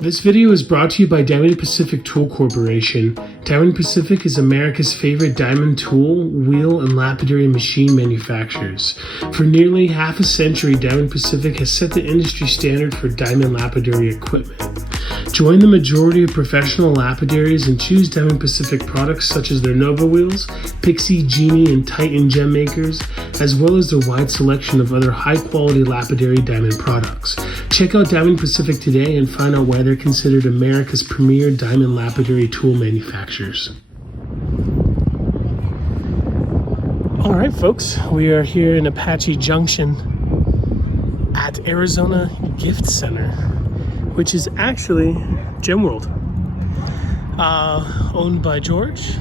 This video is brought to you by Diamond Pacific Tool Corporation. Diamond Pacific is America's favorite diamond tool, wheel, and lapidary machine manufacturers. For nearly half a century, Diamond Pacific has set the industry standard for diamond lapidary equipment. Join the majority of professional lapidaries and choose Diamond Pacific products such as their Nova wheels, Pixie, Genie, and Titan gem makers, as well as their wide selection of other high-quality lapidary diamond products. Check out Diamond Pacific today and find out why they're considered America's premier diamond lapidary tool manufacturers. All right, folks, we are here in Apache Junction at Arizona Gift Center, which is actually Gem World, owned by George,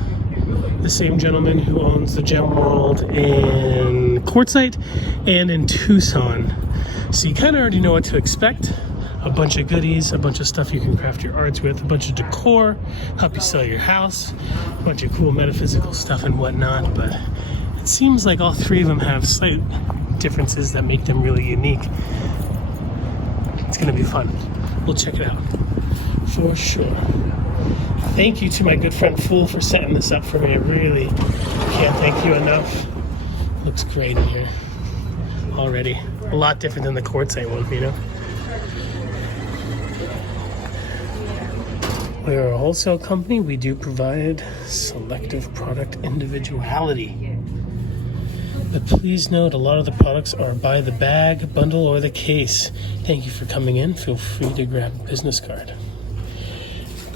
the same gentleman who owns the Gem World in Quartzsite and in Tucson. So you kind of already know what to expect. A bunch of goodies, a bunch of stuff you can craft your arts with, a bunch of decor, help you sell your house, a bunch of cool metaphysical stuff and whatnot. But it seems like all three of them have slight differences that make them really unique. It's gonna be fun. We'll check it out for sure. Thank you to my good friend Fool for setting this up for me. I really can't thank you enough. Looks great in here already. A lot different than the Quartzsite one, you know? We are a wholesale company. We do provide selective product individuality. But please note, a lot of the products are by the bag, bundle, or the case. Thank you for coming in. Feel free to grab a business card.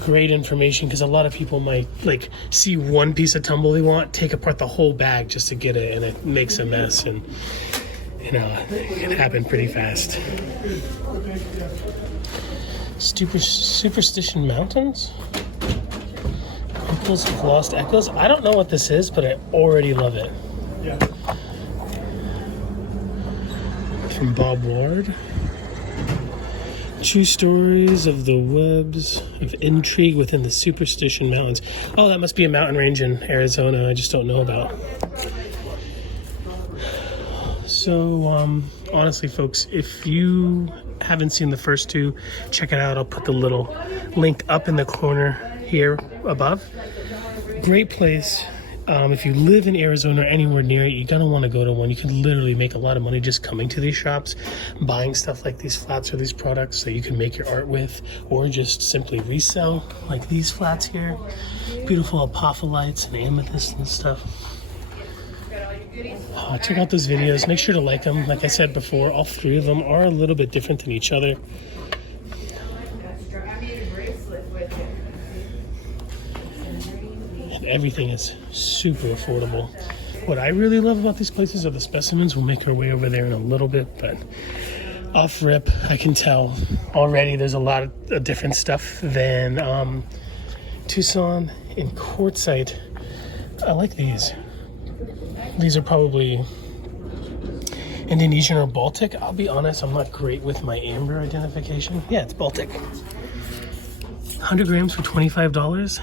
Great information, because a lot of people might see one piece of tumble they want, take apart the whole bag just to get it, and it makes a mess, and it can happen pretty fast. Superstition Mountains? Uncles of Lost Echoes? I don't know what this is, but I already love it. Yeah. From Bob Ward. True stories of the webs of intrigue within the Superstition Mountains. Oh, that must be a mountain range in Arizona I just don't know about. So, honestly, folks, if you haven't seen the first two, check it out. I'll put the little link up in the corner here above. Great place. If you live in Arizona or anywhere near it, you're going to want to go to one. You can literally make a lot of money just coming to these shops, buying stuff like these flats or these products that you can make your art with, or just simply resell, like these flats here. Beautiful apopholites and amethysts and stuff. Check out those videos. Make sure to like them. Like I said before, all three of them are a little bit different than each other. And everything is super affordable. What I really love about these places are the specimens. We'll make our way over there in a little bit, but off rip, I can tell already there's a lot of different stuff than Tucson and Quartzsite. I like these. These are probably Indonesian or Baltic. I'll be honest, I'm not great with my amber identification. Yeah, it's Baltic. 100 grams for $25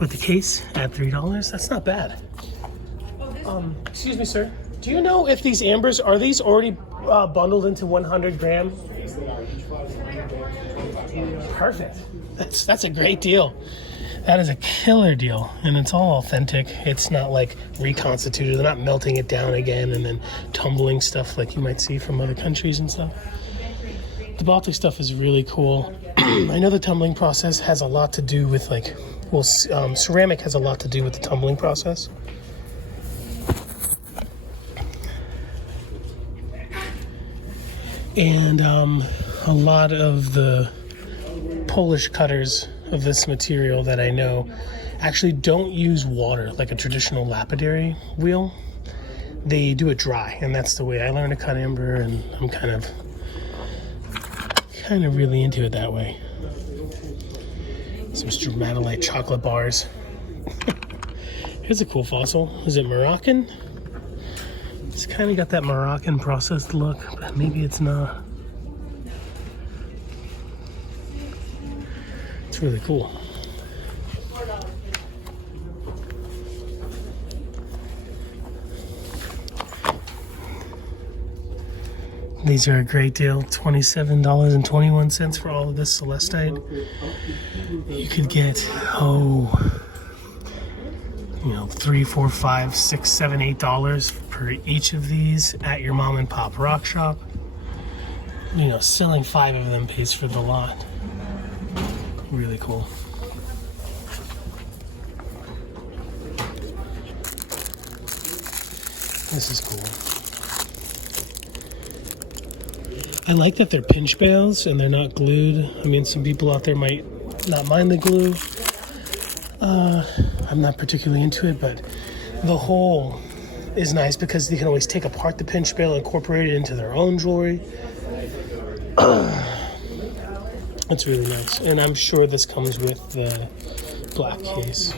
with the case at $3. That's not bad. Excuse me, sir. Do you know if these ambers, are these already bundled into 100 gram? Perfect. That's a great deal. That is a killer deal, and it's all authentic. It's not like reconstituted. They're not melting it down again and then tumbling stuff like you might see from other countries and stuff. The Baltic stuff is really cool. I know the tumbling process has a lot to do with ceramic has a lot to do with the tumbling process. And a lot of the Polish cutters of this material that I know actually don't use water like a traditional lapidary wheel. They do it dry, and that's the way I learned to cut amber, and I'm kind of really into it that way. Some stromatolite chocolate bars. Here's a cool fossil. Is it Moroccan? It's kind of got that Moroccan processed look, but maybe it's not. It's really cool. These are a great deal, $27.21 for all of this celestite. You could get, $3, $4, $5, $6, $7, $8 per each of these at your mom and pop rock shop. Selling 5 of them pays for the lot. Really cool. This is cool. I like that they're pinch bales and they're not glued. I mean, some people out there might not mind the glue. I'm not particularly into it, but the hole is nice because they can always take apart the pinch bale and incorporate it into their own jewelry. That's really nice. And I'm sure this comes with the black case.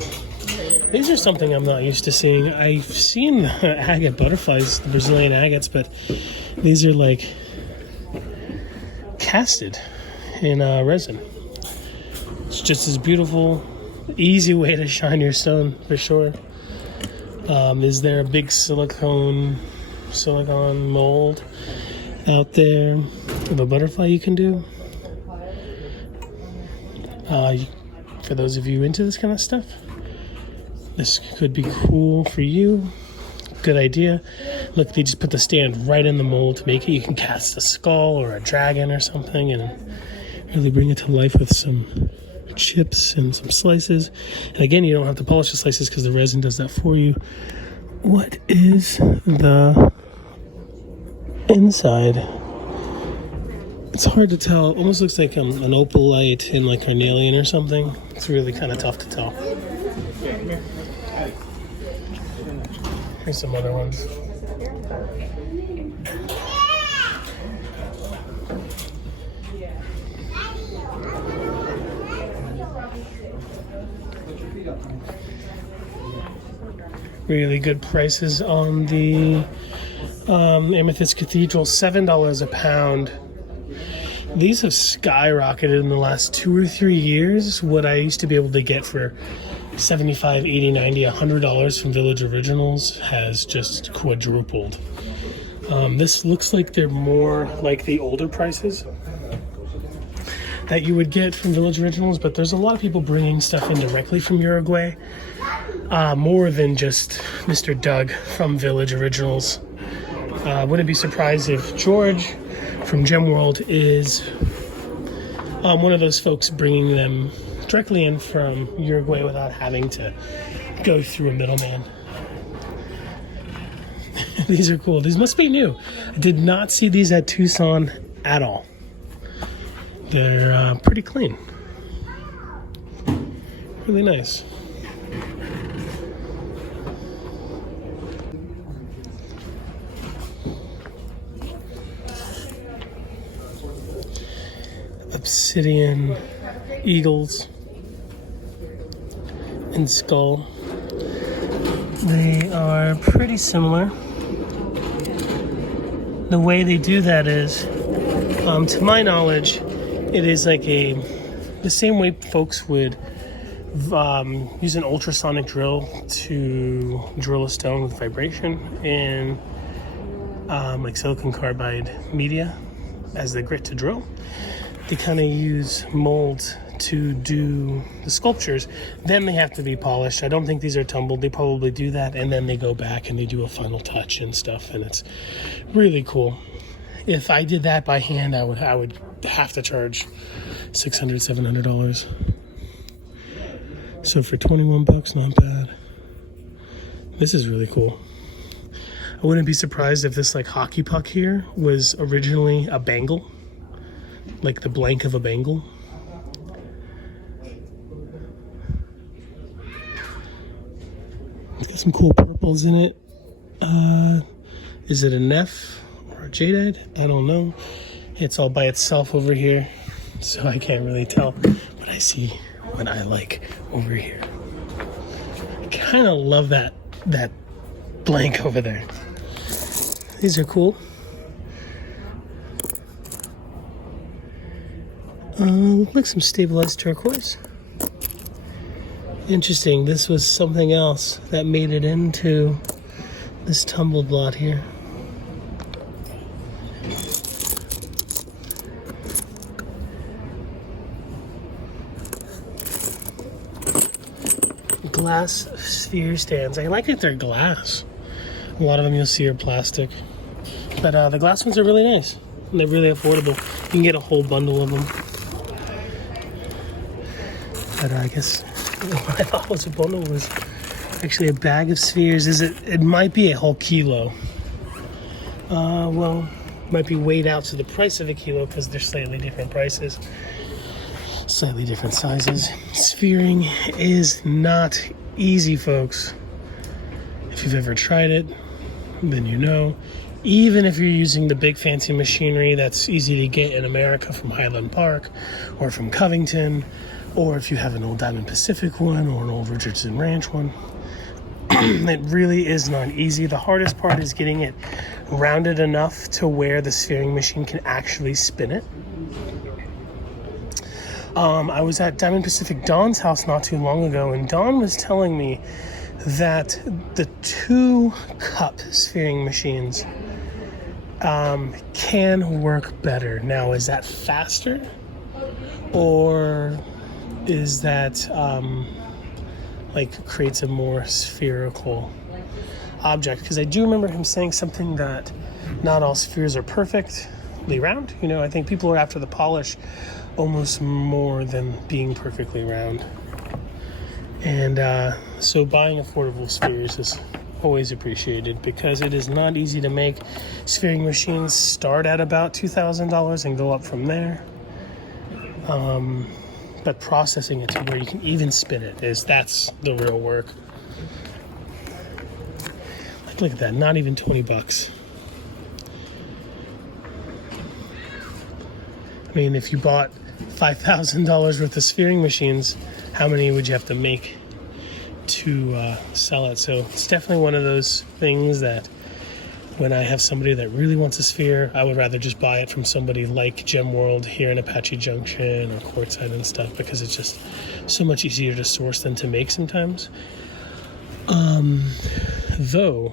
These are something I'm not used to seeing. I've seen the agate butterflies, the Brazilian agates, but these are like casted in resin. It's just as beautiful. Easy way to shine your stone for sure. Is there a big silicone mold out there of a butterfly you can do? For those of you into this kind of stuff, this could be cool for you. Good idea. Look, they just put the stand right in the mold to make it. You can cast a skull or a dragon or something and really bring it to life with some chips and some slices. And again, you don't have to polish the slices because the resin does that for you. What is the inside? It's hard to tell. It almost looks like an opalite in like carnelian or something. It's really kind of tough to tell. Here's some other ones. Really good prices on the Amethyst Cathedral, $7 a pound. These have skyrocketed in the last 2 or 3 years. What I used to be able to get for $75, $80, $90, $100 from Village Originals has just quadrupled. This looks like they're more like the older prices that you would get from Village Originals, but there's a lot of people bringing stuff in directly from Uruguay, more than just Mr. Doug from Village Originals. Wouldn't be surprised if George from Gem World is one of those folks bringing them directly in from Uruguay without having to go through a middleman. These are cool. These must be new. I did not see these at Tucson at all. They're pretty clean. Really nice. Obsidian eagles and skull. They are pretty similar. The way they do that is, to my knowledge, it is like the same way folks would use an ultrasonic drill to drill a stone with vibration in like silicon carbide media as the grit to drill. They kind of use molds to do the sculptures. Then they have to be polished. I don't think these are tumbled. They probably do that, and then they go back and they do a final touch and stuff, and it's really cool. If I did that by hand, I would have to charge $600, $700. So for 21 bucks, not bad. This is really cool. I wouldn't be surprised if this like hockey puck here was originally a bangle, like the blank of a bangle. Got some cool purples in it. Is it a Neff or a jadeite? I don't know. It's all by itself over here, so I can't really tell. But I see what I like over here. I kind of love that blank over there. These are cool. Look like some stabilized turquoise. Interesting, this was something else that made it into this tumbled lot here. glass sphere stands. I like that they're glass. A lot of them you'll see are plastic. But the glass ones are really nice. And they're really affordable. You can get a whole bundle of them. But I guess what I thought was a bundle was actually a bag of spheres. It might be a whole kilo. Well, might be weighed out to the price of a kilo because they're slightly different prices. Slightly different sizes. Sphering is not easy, folks. If you've ever tried it, then you know. Even if you're using the big fancy machinery that's easy to get in America from Highland Park or from Covington, or if you have an old Diamond Pacific one or an old Richardson Ranch one, it really is not easy. The hardest part is getting it rounded enough to where the sphering machine can actually spin it. I was at Diamond Pacific Don's house not too long ago, and Don was telling me that the 2-cup sphering machines can work better. Now, is that faster, or is that creates a more spherical object? Because I do remember him saying something that not all spheres are perfectly round. You know, I think people are after the polish almost more than being perfectly round. And so buying affordable spheres is always appreciated, because it is not easy to make. Sphering machines start at about $2,000 and go up from there. But processing it to where you can even spin it that's the real work. Look at that, not even 20 bucks. I mean, if you bought $5,000 worth of sphering machines, how many would you have to make to sell it? So it's definitely one of those things that when I have somebody that really wants a sphere, I would rather just buy it from somebody like Gem World here in Apache Junction or Quartzsite and stuff, because it's just so much easier to source than to make sometimes. Though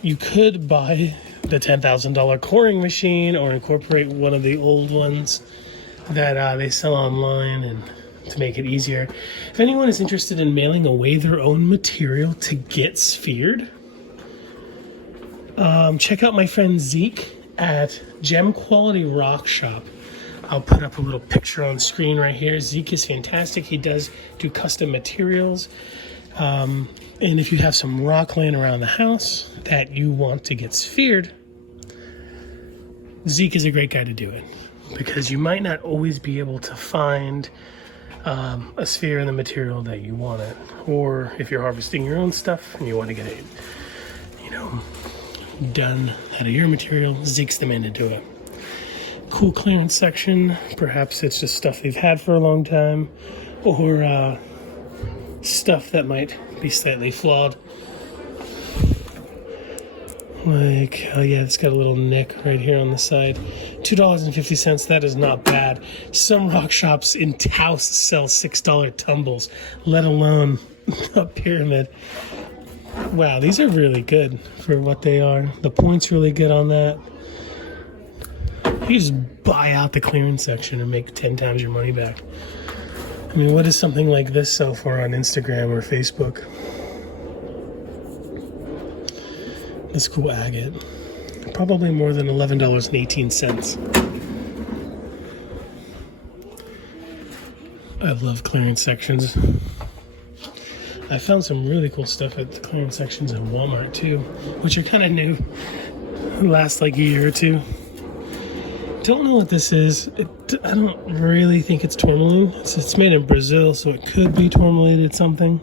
you could buy the $10,000 coring machine or incorporate one of the old ones that they sell online, and to make it easier. If anyone is interested in mailing away their own material to get sphered, check out my friend Zeke at Gem Quality Rock Shop. I'll put up a little picture on screen right here. Zeke is fantastic. He does do custom materials. And if you have some rock laying around the house that you want to get sphered, Zeke is a great guy to do it, because you might not always be able to find a sphere in the material that you want it. Or if you're harvesting your own stuff and you want to get it, done out of your material, Zeke's the man to do it. Cool clearance section. Perhaps it's just stuff they've had for a long time, or stuff that might be slightly flawed. Like, oh yeah, it's got a little nick right here on the side. $2.50, that is not bad. Some rock shops in Taos sell $6 tumbles, let alone a pyramid. Wow, these are really good for what they are. The point's really good on that. You just buy out the clearance section and make 10 times your money back. I mean, what does something like this sell for on Instagram or Facebook? This cool agate. Probably more than $11.18. I love clearance sections. I found some really cool stuff at the clearance sections in Walmart too, which are kind of new. Last like a year or two. Don't know what this is. I don't really think it's tourmaline. It's made in Brazil, so it could be tourmalated something.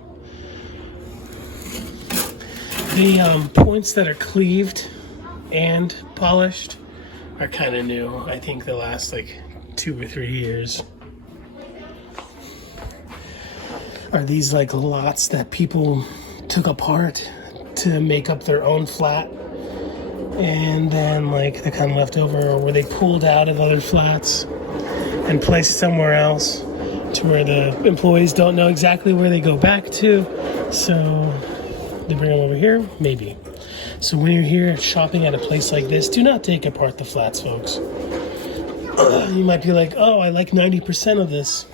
The points that are cleaved and polished are kind of new. I think they last like 2 or 3 years. Are these like lots that people took apart to make up their own flat, and then like they kind of left over, or were they pulled out of other flats and placed somewhere else to where the employees don't know exactly where they go back to, so they bring them over here? Maybe. So when you're here shopping at a place like this, do not take apart the flats, folks. You might be like, oh, I like 90% of this.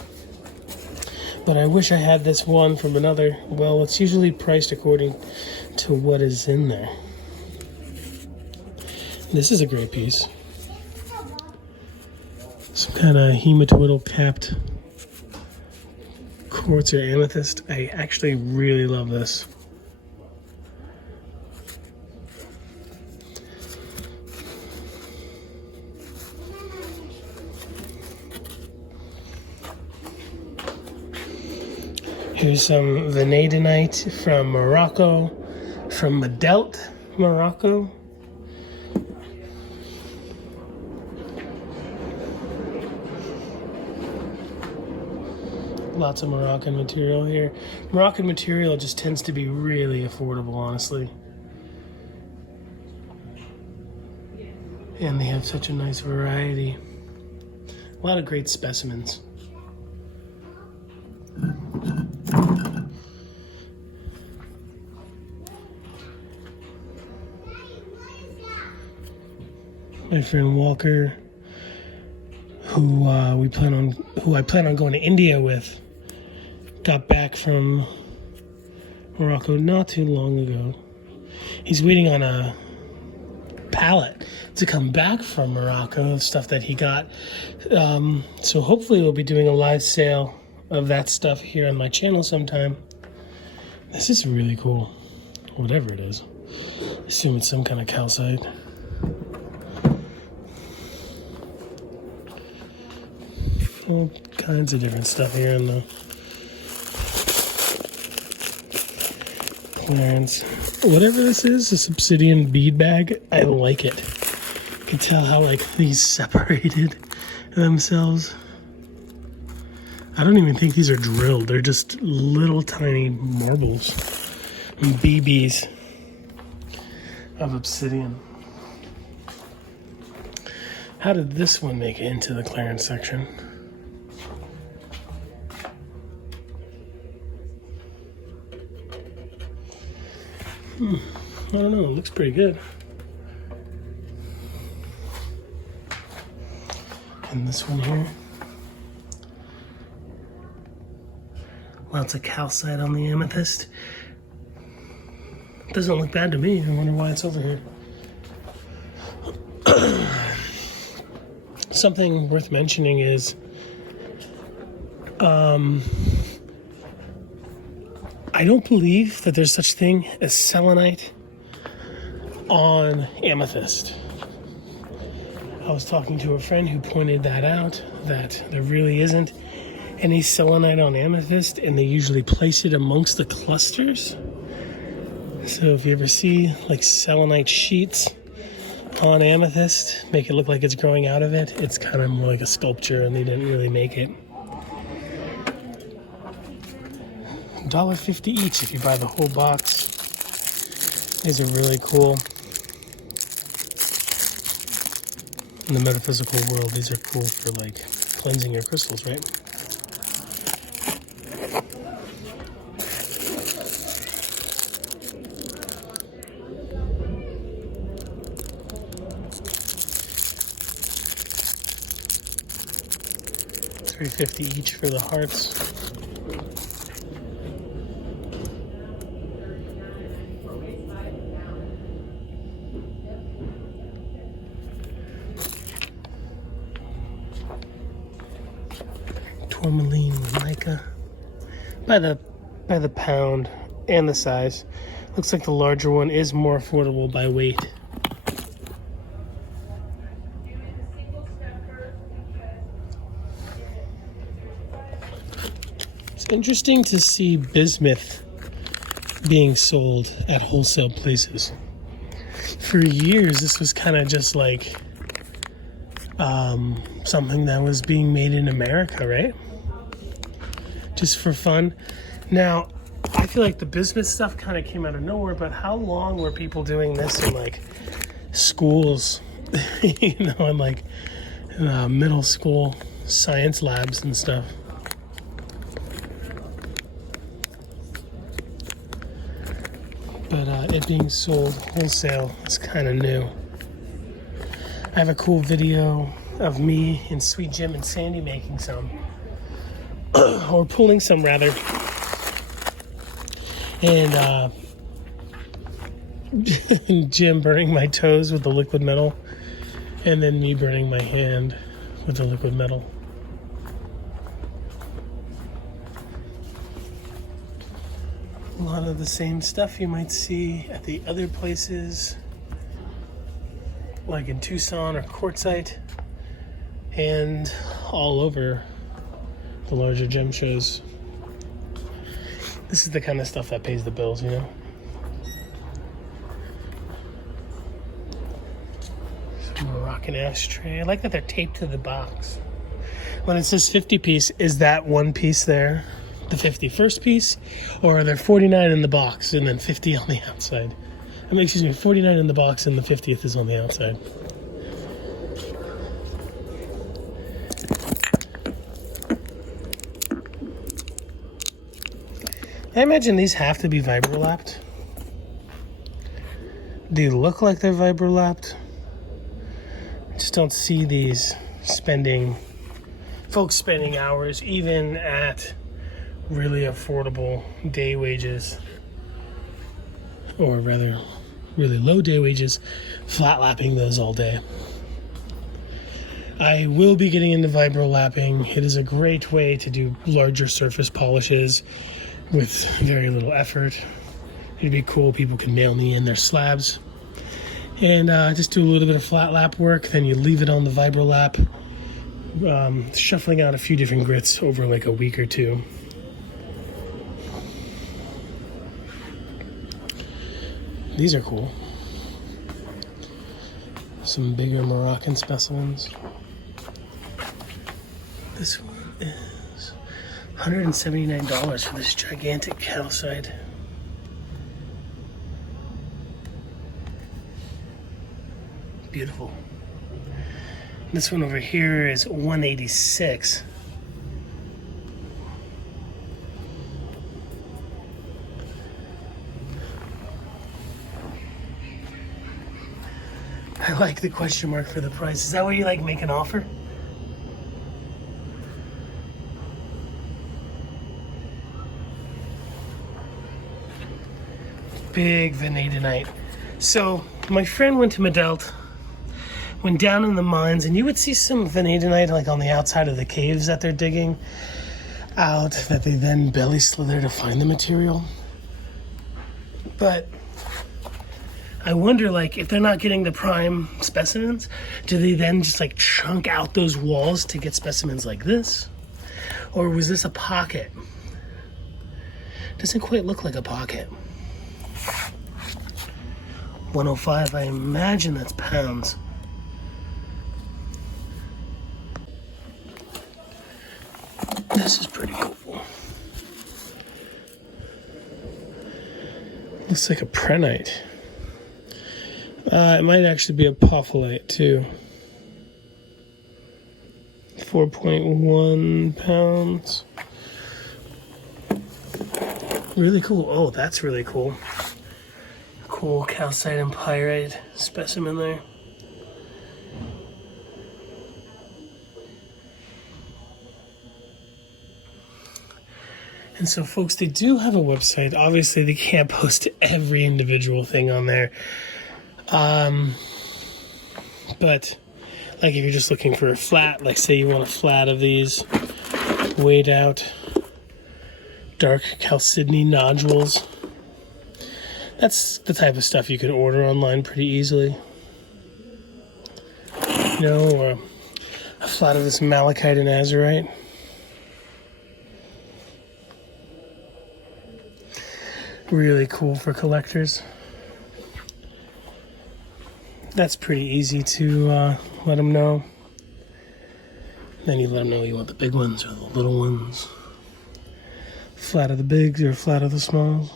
But I wish I had this one from another. Well, it's usually priced according to what is in there. This is a great piece. Some kind of hematwiddle capped quartz or amethyst. I actually really love this. Here's some vanadinite from Morocco, from Medelt, Morocco. Lots of Moroccan material here. Moroccan material just tends to be really affordable, honestly. And they have such a nice variety. A lot of great specimens. My friend Walker, who I plan on going to India with, got back from Morocco not too long ago. He's waiting on a pallet to come back from Morocco of stuff that he got. So hopefully we'll be doing a live sale of that stuff here on my channel sometime. This is really cool. Whatever it is. I assume it's some kind of calcite. All kinds of different stuff here in the clearance. Whatever this is, this obsidian bead bag, I like it. You can tell how like these separated themselves. I don't even think these are drilled. They're just little tiny marbles and BBs of obsidian. How did this one make it into the clearance section? I don't know, it looks pretty good. And this one here. Lots of calcite on the amethyst. Doesn't look bad to me. I wonder why it's over here. Something worth mentioning is I don't believe that there's such thing as selenite on amethyst. I was talking to a friend who pointed that out, that there really isn't any selenite on amethyst, and they usually place it amongst the clusters. So if you ever see like selenite sheets on amethyst, make it look like it's growing out of it, it's kind of more like a sculpture and they didn't really make it. $1.50 each if you buy the whole box. These are really cool. In the metaphysical world, these are cool for like cleansing your crystals, right? $3.50 each for the hearts. Tourmaline mica by the pound and the size. Looks like the larger one is more affordable by weight. It's interesting to see bismuth being sold at wholesale places. For years, this was kind of just like something that was being made in America, right? Just for fun. Now, I feel like the bismuth stuff kind of came out of nowhere, but how long were people doing this in like schools, you know, in like middle school science labs and stuff? But it being sold wholesale is kind of new. I have a cool video of me and Sweet Jim and Sandy making some. or pulling some rather. And Jim burning my toes with the liquid metal, and then me burning my hand with the liquid metal. A lot of the same stuff you might see at the other places, like in Tucson or Quartzsite, and all over the larger gem shows. This is the kind of stuff that pays the bills, you know? Some Moroccan ashtray. I like that they're taped to the box. When it says 50 piece, is that one piece there the 51st piece? Or are there 49 in the box and then 50 on the outside? I mean, excuse me, 49 in the box and the 50th is on the outside. I imagine these have to be vibro-lapped. They look like they're vibro-lapped. I just don't see these folks spending hours, even at really affordable day wages, or rather, really low day wages, flat lapping those all day. I will be getting into vibro lapping. It is a great way to do larger surface polishes with very little effort. It'd be cool. People can mail me in their slabs and just do a little bit of flat lap work. Then you leave it on the vibro lap, shuffling out a few different grits over like a week or two. These are cool. Some bigger Moroccan specimens. This one is $179 for this gigantic calcite. Beautiful. This one over here is $186. I like the question mark for the price. Is that where you like make an offer? Big vanadinite. So my friend went to Medelt, went down in the mines, and you would see some vanadinite like on the outside of the caves that they're digging out, that they then belly slither to find the material. But I wonder, like, if they're not getting the prime specimens, do they then just like chunk out those walls to get specimens like this? Or was this a pocket? Doesn't quite look like a pocket. 105, I imagine that's pounds. This is pretty cool. Looks like a prehnite. It might actually be a apophyllite too. 4.1 pounds. Really cool. Oh, that's really cool. Cool calcite and pyrite specimen there. And so, folks, they do have a website. Obviously, they can't post every individual thing on there. But, like, if you're just looking for a flat, like, say you want a flat of these weighed out dark chalcedony nodules, that's the type of stuff you could order online pretty easily. You know, or a flat of this malachite and azurite. Really cool for collectors. That's pretty easy to let them know. Then you let them know you want the big ones or the little ones. Flat of the bigs or flat of the smalls.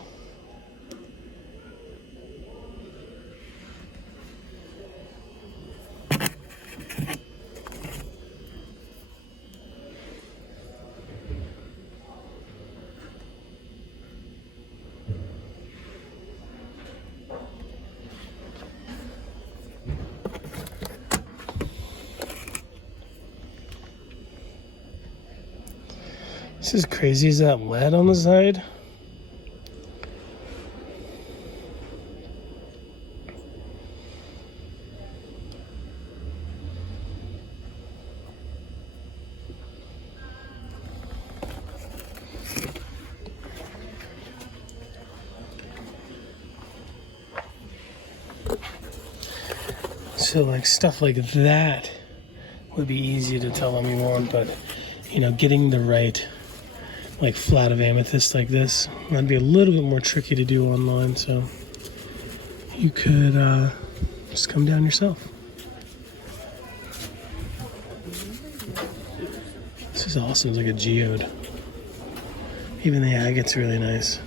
This is crazy. Is that lead on the side? So like stuff like that would be easy to tell them you want, but you know, getting the right like flat of amethyst like this, that'd be a little bit more tricky to do online, so you could just come down yourself. This is awesome. It's like a geode. Even the agate's really nice.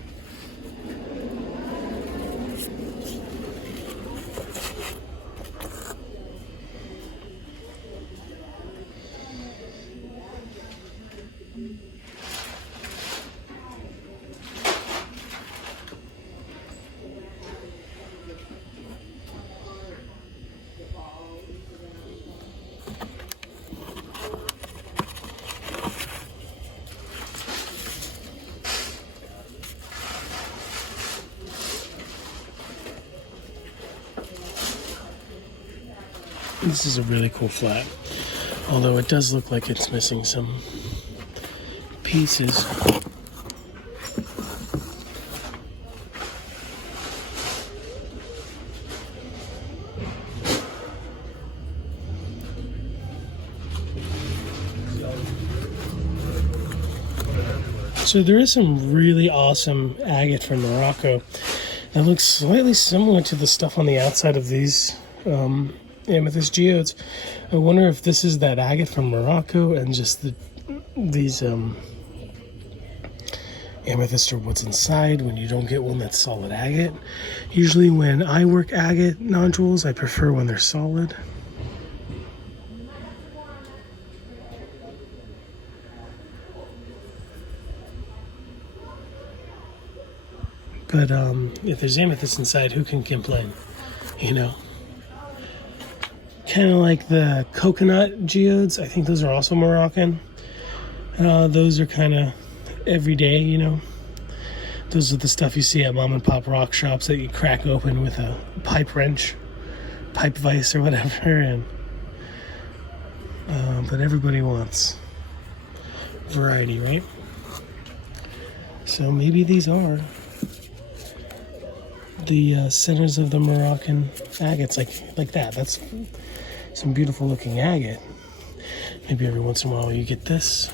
This is a really cool flat, although it does look like it's missing some pieces. So there is some really awesome agate from Morocco that looks slightly similar to the stuff on the outside of these amethyst geodes. I wonder if this is that agate from Morocco and just these amethyst are what's inside when you don't get one that's solid agate. Usually when I work agate nodules, I prefer when they're solid. But if there's amethyst inside, who can complain? You know? Kind of like the coconut geodes. I think those are also Moroccan. Those are kind of everyday, you know. Those are the stuff you see at mom and pop rock shops that you crack open with a pipe wrench, pipe vise or whatever. And but everybody wants variety, right? So maybe these are the centers of the Moroccan agates, like that. That's some beautiful looking agate. Maybe every once in a while you get this.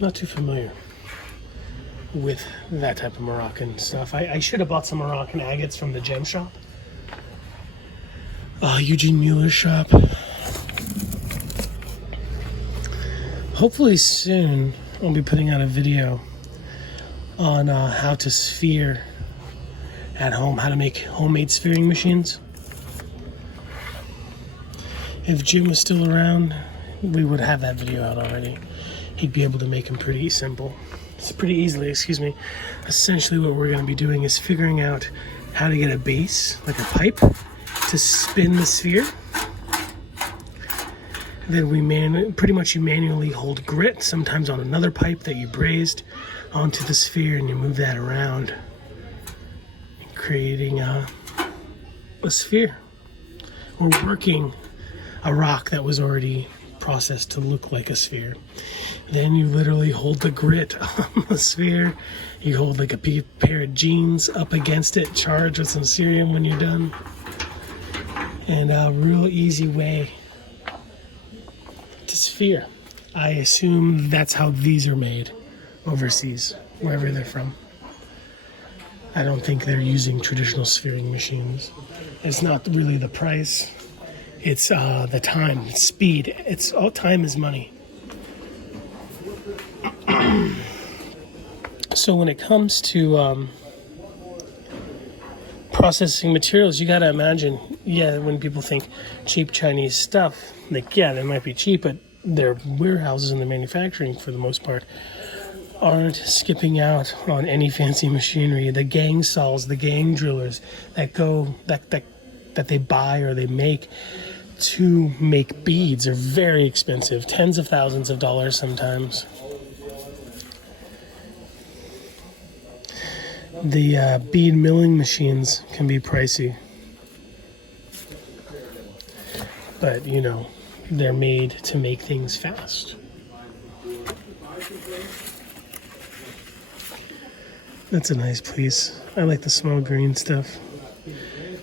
Not too familiar with that type of Moroccan stuff. I should have bought some Moroccan agates from the gem shop. Eugene Mueller's shop. Hopefully soon I'll be putting out a video on how to sphere at home, how to make homemade sphering machines. If Jim was still around, we would have that video out already. He'd be able to make them pretty simple. It's pretty easily, excuse me. Essentially what we're going to be doing is figuring out how to get a base, like a pipe, to spin the sphere. Then you manually hold grit, sometimes on another pipe that you brazed, onto the sphere, and you move that around, creating a sphere. We're working a rock that was already processed to look like a sphere. Then you literally hold the grit on the sphere. You hold like a pair of jeans up against it, charge with some cerium when you're done. And a real easy way to sphere. I assume that's how these are made overseas, wherever they're from. I don't think they're using traditional sphering machines. It's not really the price. It's the time, speed. It's all time is money. So when it comes to processing materials, you got to imagine, when people think cheap Chinese stuff, like, they might be cheap, but their warehouses and the manufacturing, for the most part, aren't skipping out on any fancy machinery. The gang saws, the gang drillers that they buy or they make to make beads are very expensive, tens of thousands of dollars sometimes. The bead milling machines can be pricey. But, you know, they're made to make things fast. That's a nice piece. I like the small green stuff.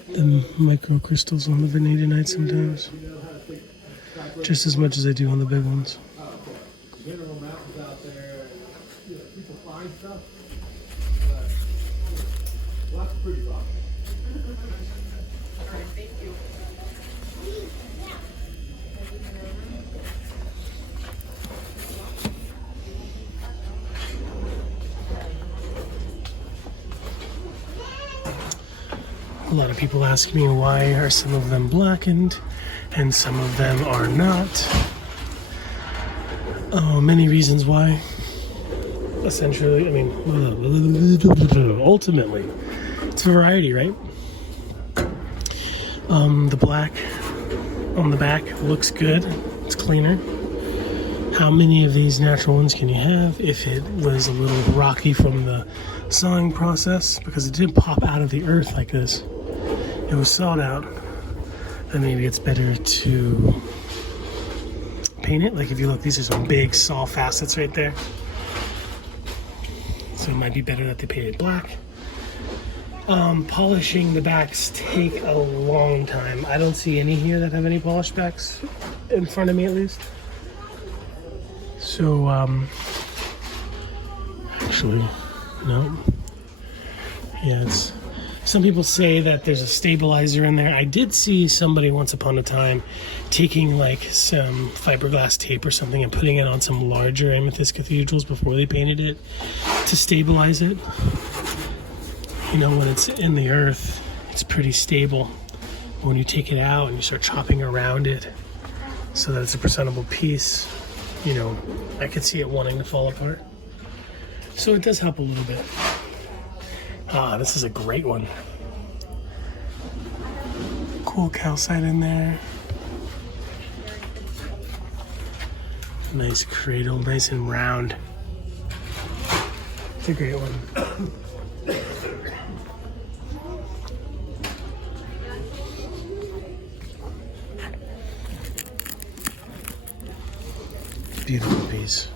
The microcrystals on the vanadinite sometimes. Just as much as I do on the big ones. A lot of people ask me why are some of them blackened and some of them are not. Oh, many reasons why. Essentially, I mean, ultimately, it's variety, right? The black on the back looks good. It's cleaner. How many of these natural ones can you have if it was a little rocky from the sawing process? Because it didn't pop out of the earth like this. It was sawed out. Then maybe it's better to paint it. Like if you look, these are some big saw facets right there. So it might be better that they paint it black. Polishing the backs take a long time. I don't see any here that have any polished backs in front of me at least. So, actually, no. Yeah, it's... Some people say that there's a stabilizer in there. I did see somebody once upon a time taking like some fiberglass tape or something and putting it on some larger amethyst cathedrals before they painted it to stabilize it. You know, when it's in the earth, it's pretty stable. When you take it out and you start chopping around it so that it's a presentable piece, you know, I could see it wanting to fall apart. So it does help a little bit. Ah, this is a great one. Cool calcite in there. Nice cradle, nice and round. It's a great one. Beautiful piece.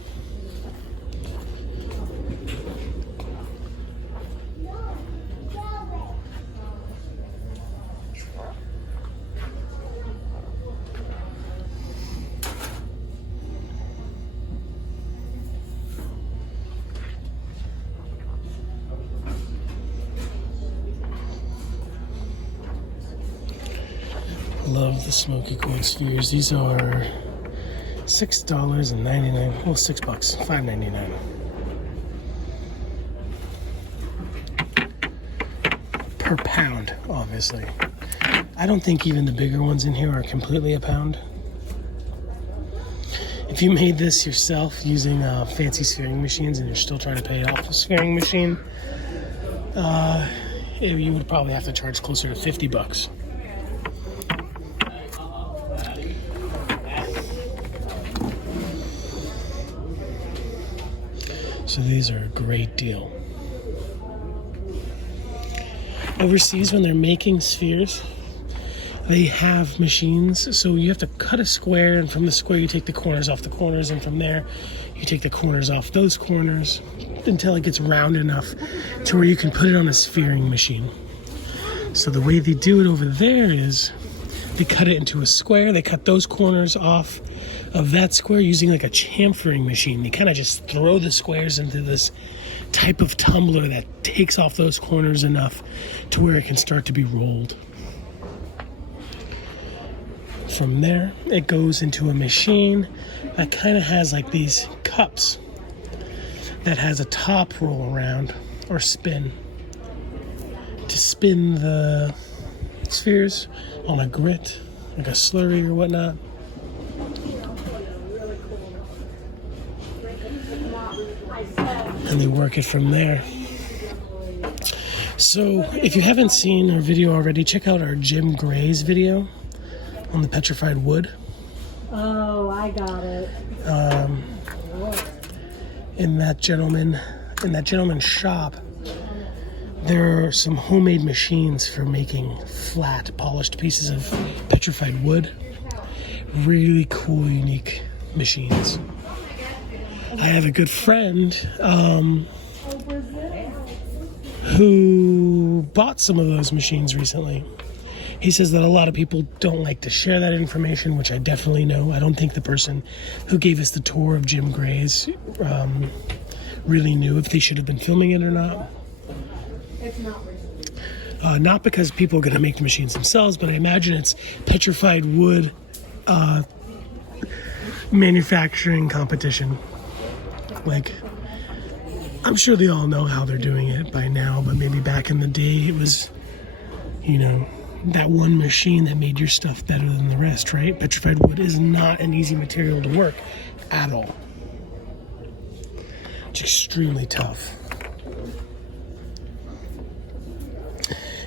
Love the smoky quartz spheres. These are $6.99. Well, $6, $5.99. Per pound, obviously. I don't think even the bigger ones in here are completely a pound. If you made this yourself using fancy sphering machines and you're still trying to pay off a sphering machine, you would probably have to charge closer to $50. So these are a great deal. Overseas, when they're making spheres, they have machines. So you have to cut a square, and from the square you take the corners off the corners, and from there you take the corners off those corners until it gets round enough to where you can put it on a sphering machine. So the way they do it over there is they cut it into a square. They cut those corners off of that square using like a chamfering machine. They kind of just throw the squares into this type of tumbler that takes off those corners enough to where it can start to be rolled. From there, it goes into a machine that kind of has like these cups that has a top roll around or spin to spin the spheres on a grit, like a slurry or whatnot. And they work it from there. So if you haven't seen our video already, check out our Jim Gray's video on the petrified wood. Oh, I got it. In that gentleman's shop, There are some homemade machines for making flat, polished pieces of petrified wood. Really cool, unique machines. I have a good friend who bought some of those machines recently. He says that a lot of people don't like to share that information, which I definitely know. I don't think the person who gave us the tour of Jim Gray's really knew if they should have been filming it or not. Not because people are going to make the machines themselves, but I imagine it's petrified wood manufacturing competition. Like, I'm sure they all know how they're doing it by now, but maybe back in the day it was, you know, that one machine that made your stuff better than the rest, right? Petrified wood is not an easy material to work at all. It's extremely tough.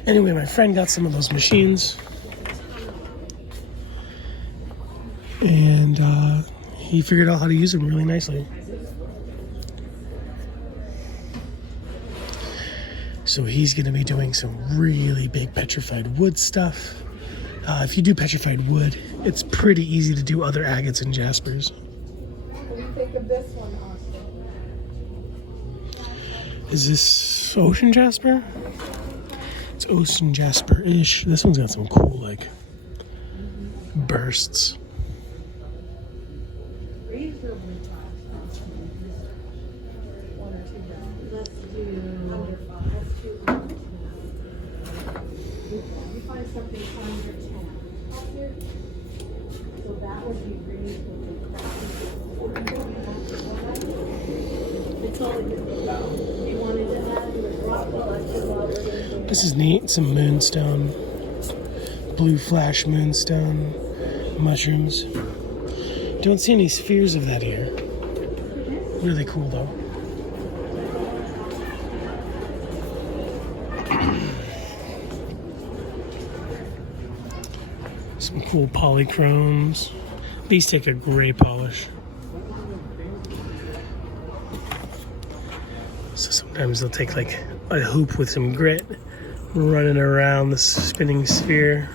Anyway, my friend got some of those machines, and he figured out how to use them really nicely. So he's going to be doing some really big petrified wood stuff. If you do petrified wood, it's pretty easy to do other agates and jaspers. What do you think of this one, Austin? Is this ocean jasper? It's ocean jasper-ish. This one's got some cool, like, bursts. This is neat. Some moonstone, blue flash moonstone, mushrooms. Don't see any spheres of that here. Really cool though. Some cool polychromes. These take a gray polish. So sometimes they'll take like a hoop with some grit running around the spinning sphere.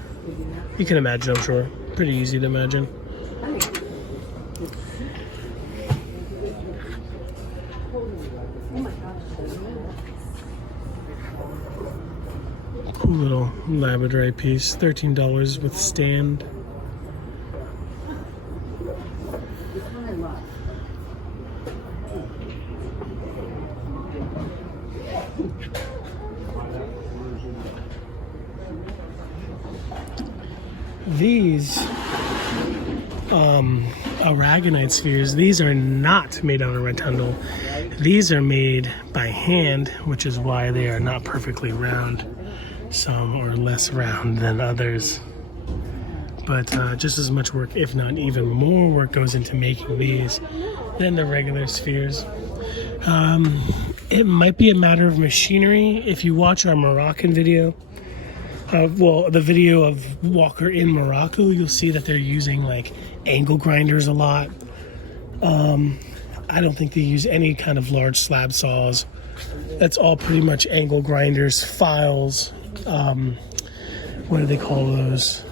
You can imagine, I'm sure. Pretty easy to imagine. Cool little Lapidary piece. $13 with stand. These aragonite spheres, these are not made on a rotundle. These are made by hand, which is why they are not perfectly round. Some are less round than others. But just as much work, if not even more work, goes into making these than the regular spheres. It might be a matter of machinery. If you watch our Moroccan video, the video of Walker in Morocco, you'll see that they're using like angle grinders a lot. I don't think they use any kind of large slab saws. That's all pretty much angle grinders, files. What do they call those?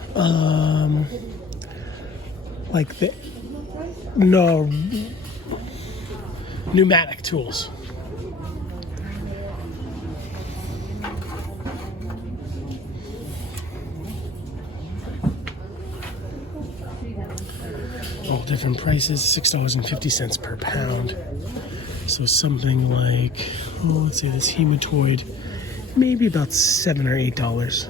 Pneumatic tools. All different prices, $6.50 per pound. So something like, let's say this hematoid, maybe about $7 or $8.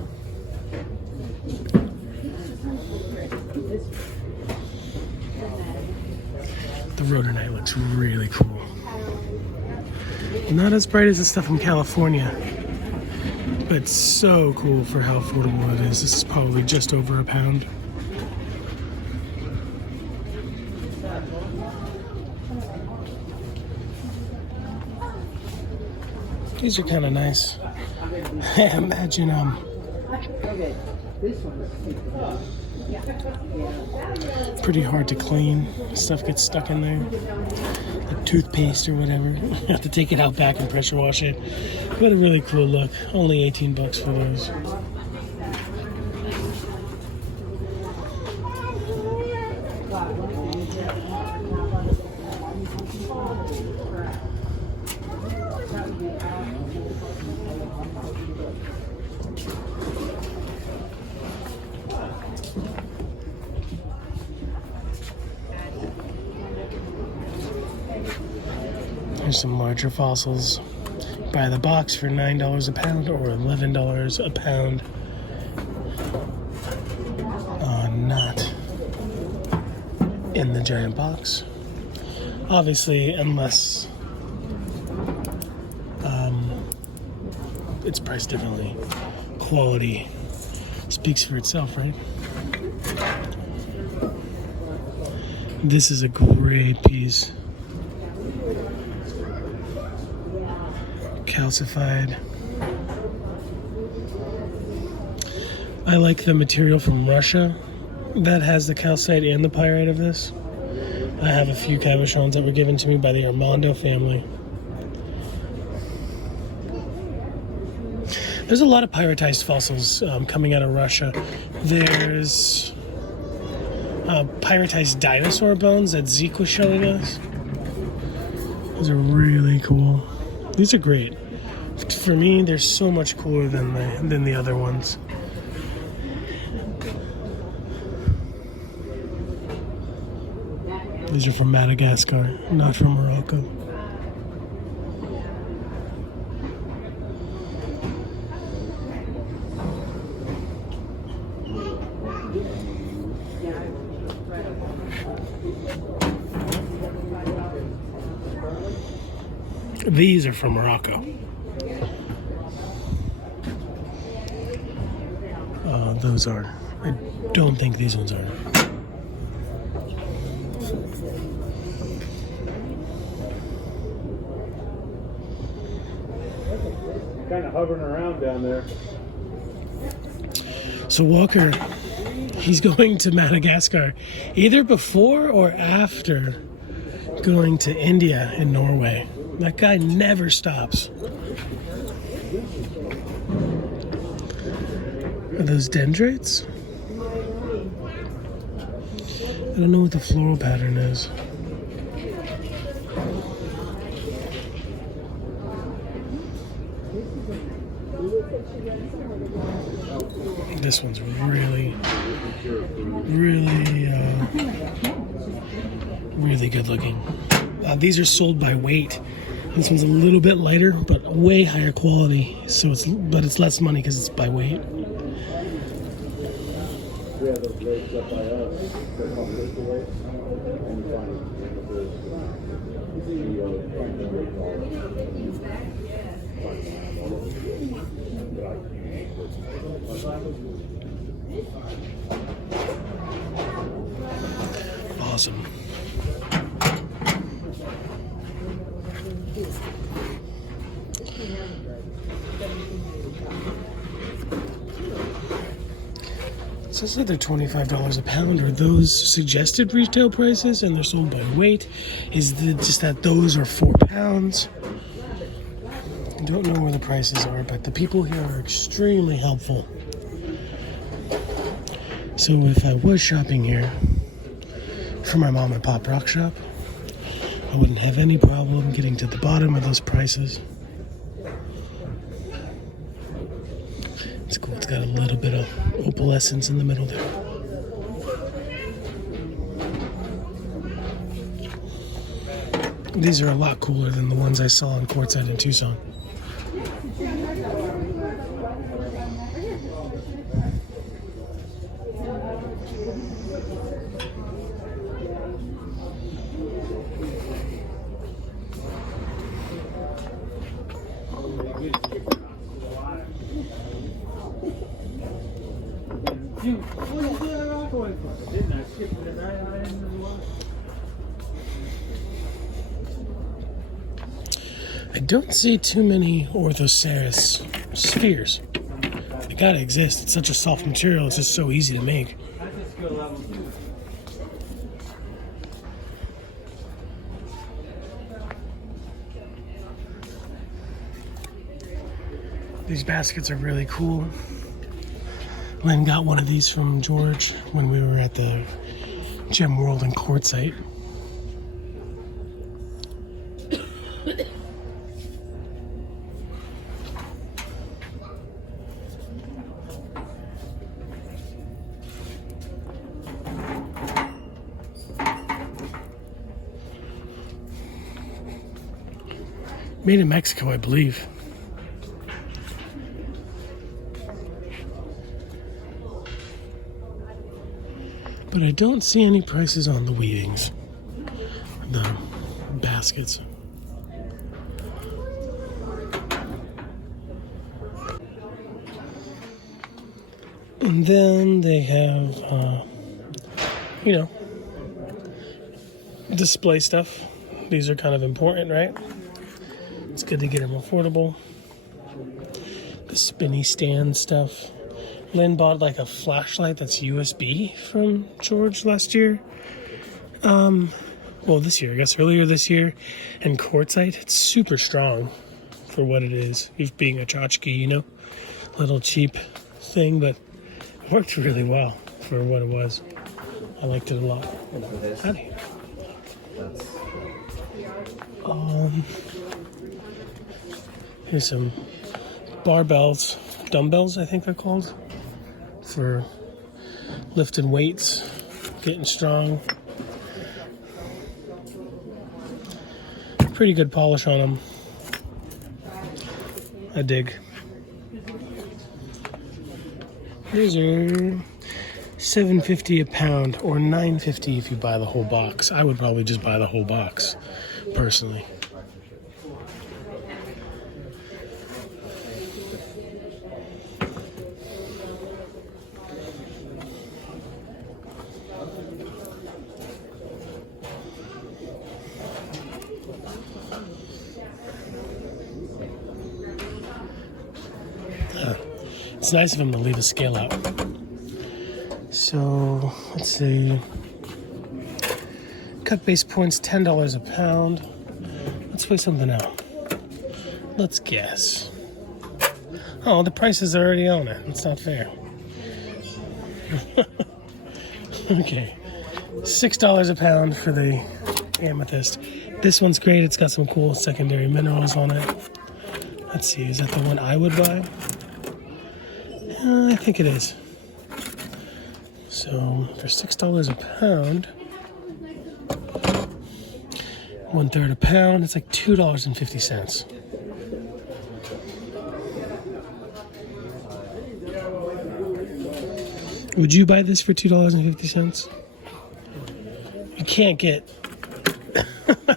The rhodonite looks really cool. Not as bright as the stuff from California, but so cool for how affordable it is. This is probably just over a pound. These are kind of nice. Imagine Pretty hard to clean. Stuff gets stuck in there. Like toothpaste or whatever. You have to take it out back and pressure wash it. But a really cool look. Only 18 bucks for those. Here's some larger fossils. Buy the box for $9 a pound or $11 a pound. Not in the giant box. Obviously, unless it's priced differently. Quality speaks for itself, right? This is a great piece. Calcified. I like the material from Russia that has the calcite and the pyrite of this. I have a few cabochons that were given to me by the Armando family. There's a lot of pyritized fossils coming out of Russia. There's pyritized dinosaur bones that Zeke was showing us. Those are really cool. These are great. For me, they're so much cooler than the other ones. These are from Madagascar, not from Morocco. These are from Morocco. Those are. I don't think these ones are. Kind of hovering around down there. So Walker, he's going to Madagascar either before or after going to India and Norway. That guy never stops. Are those dendrites? I don't know what the floral pattern is. This one's really good looking. These are sold by weight. This one's a little bit lighter, but way higher quality. So it's less money because it's by weight. We have those lakes up by us. They're called Crystal Lakes. And we find Awesome. It says that they're $25 a pound. Are those suggested retail prices and they're sold by weight? Is it just that those are 4 pounds? I don't know where the prices are, but the people here are extremely helpful. So if I was shopping here for my mom and pop rock shop, I wouldn't have any problem getting to the bottom of those prices. It's cool. It's got a little bit of opalescence in the middle there. These are a lot cooler than the ones I saw on Quartzsite in Tucson. I don't see too many Orthoceras spheres. They gotta exist. It's such a soft material. It's just so easy to make. These baskets are really cool. Lynn got one of these from George when we were at the Gem World and Quartzite. Made in Mexico, I believe. But I don't see any prices on the weavings, the baskets. And then they have, you know, display stuff. These are kind of important, right? It's good to get them affordable. The spinny stand stuff. Lynn bought like a flashlight that's USB from George last year. Well, this year, I guess earlier this year. And Quartzite, it's super strong for what it is. He's being a tchotchke, you know, little cheap thing, but it worked really well for what it was. I liked it a lot. Howdy. Here's some barbells, dumbbells, I think they're called, for lifting weights, getting strong. Pretty good polish on them. I dig. These are $7.50 a pound, or $9.50 if you buy the whole box. I would probably just buy the whole box, personally. It's nice of him to leave a scale out. So, let's see. Cut base points, $10 a pound. Let's weigh something out. Let's guess. Oh, the price is already on it. That's not fair. Okay. $6 a pound for the amethyst. This one's great. It's got some cool secondary minerals on it. Let's see. Is that the one I would buy? I think it is. So for $6 a pound, 1/3 a pound, it's like $2.50. Would you buy this for $2.50? You can't get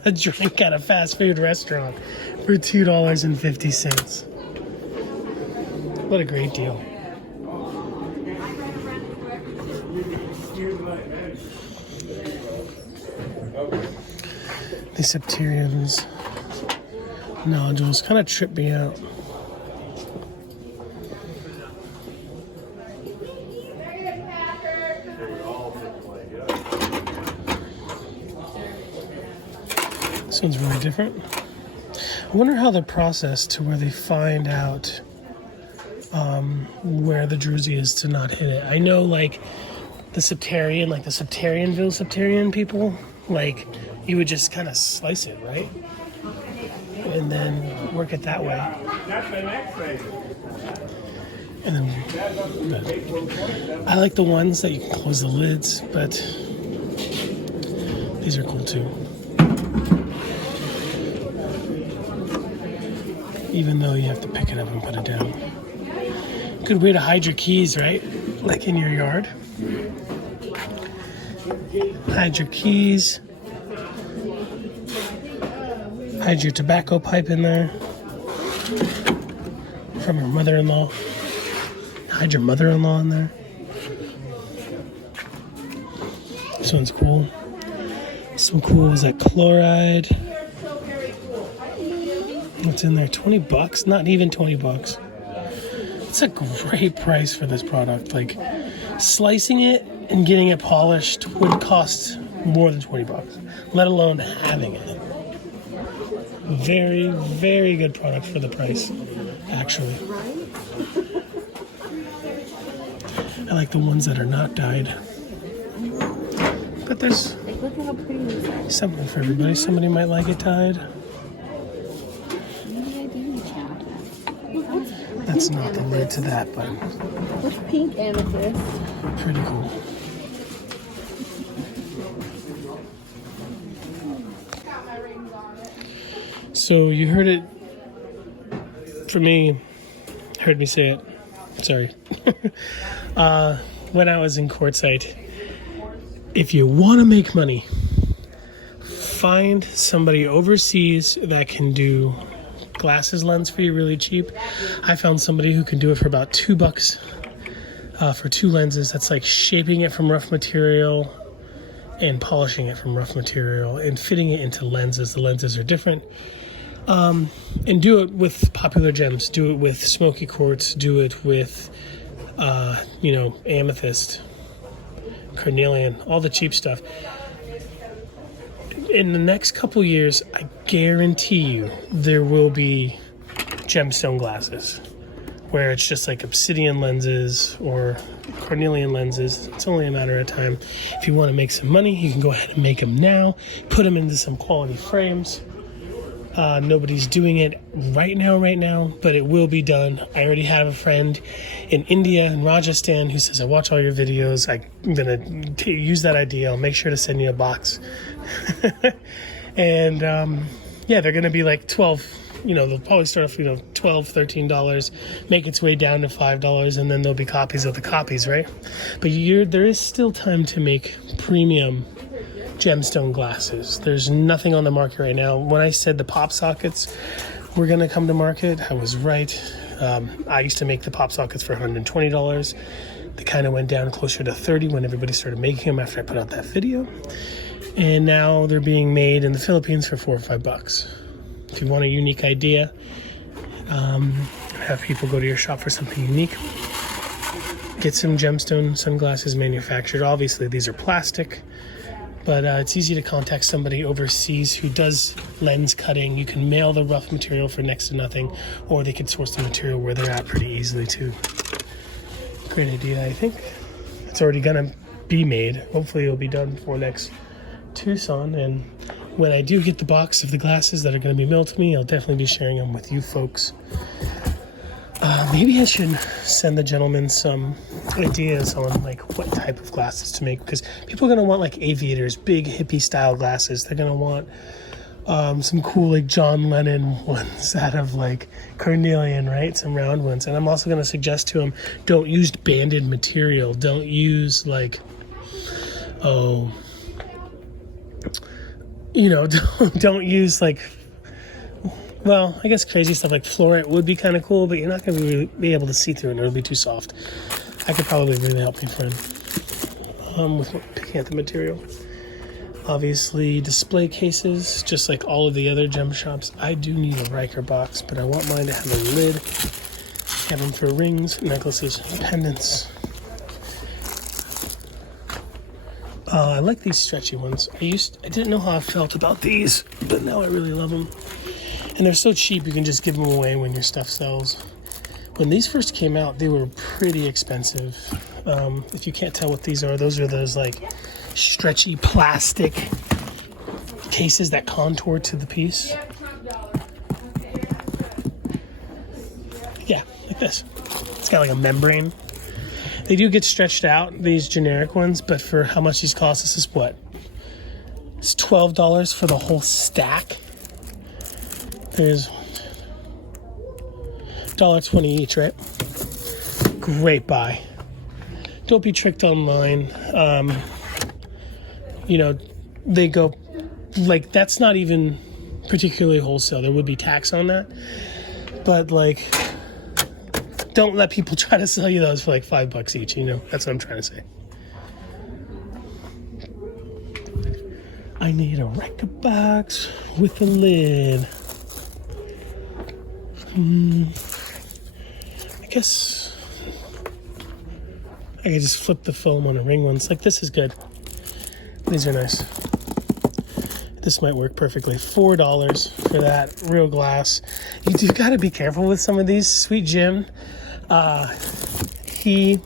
a drink at a fast food restaurant for $2.50. What a great deal. The septarians nodules kind of trip me out. This one's really different. I wonder how they're processed to where they find out where the druzy is to not hit it. I know, like, the septarian, like the Septarian people, like, you would just kind of slice it, right? And then work it that way. And then, I like the ones that you can close the lids, but these are cool too. Even though you have to pick it up and put it down. Good way to hide your keys, right? Like in your yard. Hide your keys. Hide your tobacco pipe in there. From your mother-in-law. Hide your mother-in-law in there. This one's cool. Some cool is that chloride. What's in there? $20? Not even $20. It's a great price for this product. Like, slicing it and getting it polished would cost more than $20, let alone having it. Very, very good product for the price, actually. I like the ones that are not dyed. But there's Look at how pretty these are. something for everybody. Somebody might like it dyed. Maybe I do, Chad. That's not the lid to that, but What's pink amethyst? pretty cool. So you heard it from me, heard me say it. Sorry. When I was in Quartzsite, if you want to make money, find somebody overseas that can do glasses lens for you really cheap. I found somebody who can do it for about $2 for 2 lenses. That's like shaping it from rough material and polishing it from rough material and fitting it into lenses. The lenses are different. And do it with popular gems. Do it with smoky quartz. Do it with, amethyst, carnelian, all the cheap stuff. In the next couple years, I guarantee you there will be gemstone glasses where it's just like obsidian lenses or carnelian lenses. It's only a matter of time. If you want to make some money, you can go ahead and make them now, put them into some quality frames. Nobody's doing it right now, but it will be done. I already have a friend in India, in Rajasthan, who says, I watch all your videos. I'm going to use that idea. I'll make sure to send you a box. And, they're going to be like 12, they'll probably start off, $12, $13, make its way down to $5, and then there'll be copies of the copies, right? But there is still time to make premium gemstone glasses. There's nothing on the market right now. When I said the pop sockets were going to come to market, I was right. I used to make the pop sockets for $120. They kind of went down closer to $30 when everybody started making them after I put out that video. And now they're being made in the Philippines for $4 or $5. If you want a unique idea, have people go to your shop for something unique. Get some gemstone sunglasses manufactured. Obviously, these are plastic. But it's easy to contact somebody overseas who does lens cutting. You can mail the rough material for next to nothing, or they can source the material where they're at pretty easily too. Great idea, I think. It's already gonna be made. Hopefully it'll be done before next Tucson. And when I do get the box of the glasses that are gonna be mailed to me, I'll definitely be sharing them with you folks. Maybe I should send the gentleman some ideas on like what type of glasses to make, because people are going to want like aviators, big hippie style glasses. They're going to want some cool like John Lennon ones out of like carnelian, right? Some round ones. And I'm also going to suggest to him, don't use banded material. Don't use like, don't use like, well, I guess crazy stuff like fluorite would be kind of cool, but you're not going to really be able to see through it. It'll be too soft. I could probably really help my friend with picking at the material. Obviously, display cases, just like all of the other gem shops. I do need a Riker box, but I want mine to have a lid. Have them for rings, necklaces, pendants. I like these stretchy ones. I didn't know how I felt about these, but now I really love them. And they're so cheap, you can just give them away when your stuff sells. When these first came out, they were pretty expensive. If you can't tell what these are, those are those like stretchy plastic cases that contour to the piece. Yeah, like this. It's got like a membrane. They do get stretched out, these generic ones, but for how much these cost, this is what? It's $12 for the whole stack. There's $1.20 each, right? Great buy. Don't be tricked online. They go like, that's not even particularly wholesale. There would be tax on that, but like, don't let people try to sell you those for like $5 each. That's what I'm trying to say. I need a record box with a lid. I I can just flip the film on a ring one. It's like, this is good. These are nice. This might work perfectly. $4 for that real glass. You do got to be careful with some of these. Sweet Jim, he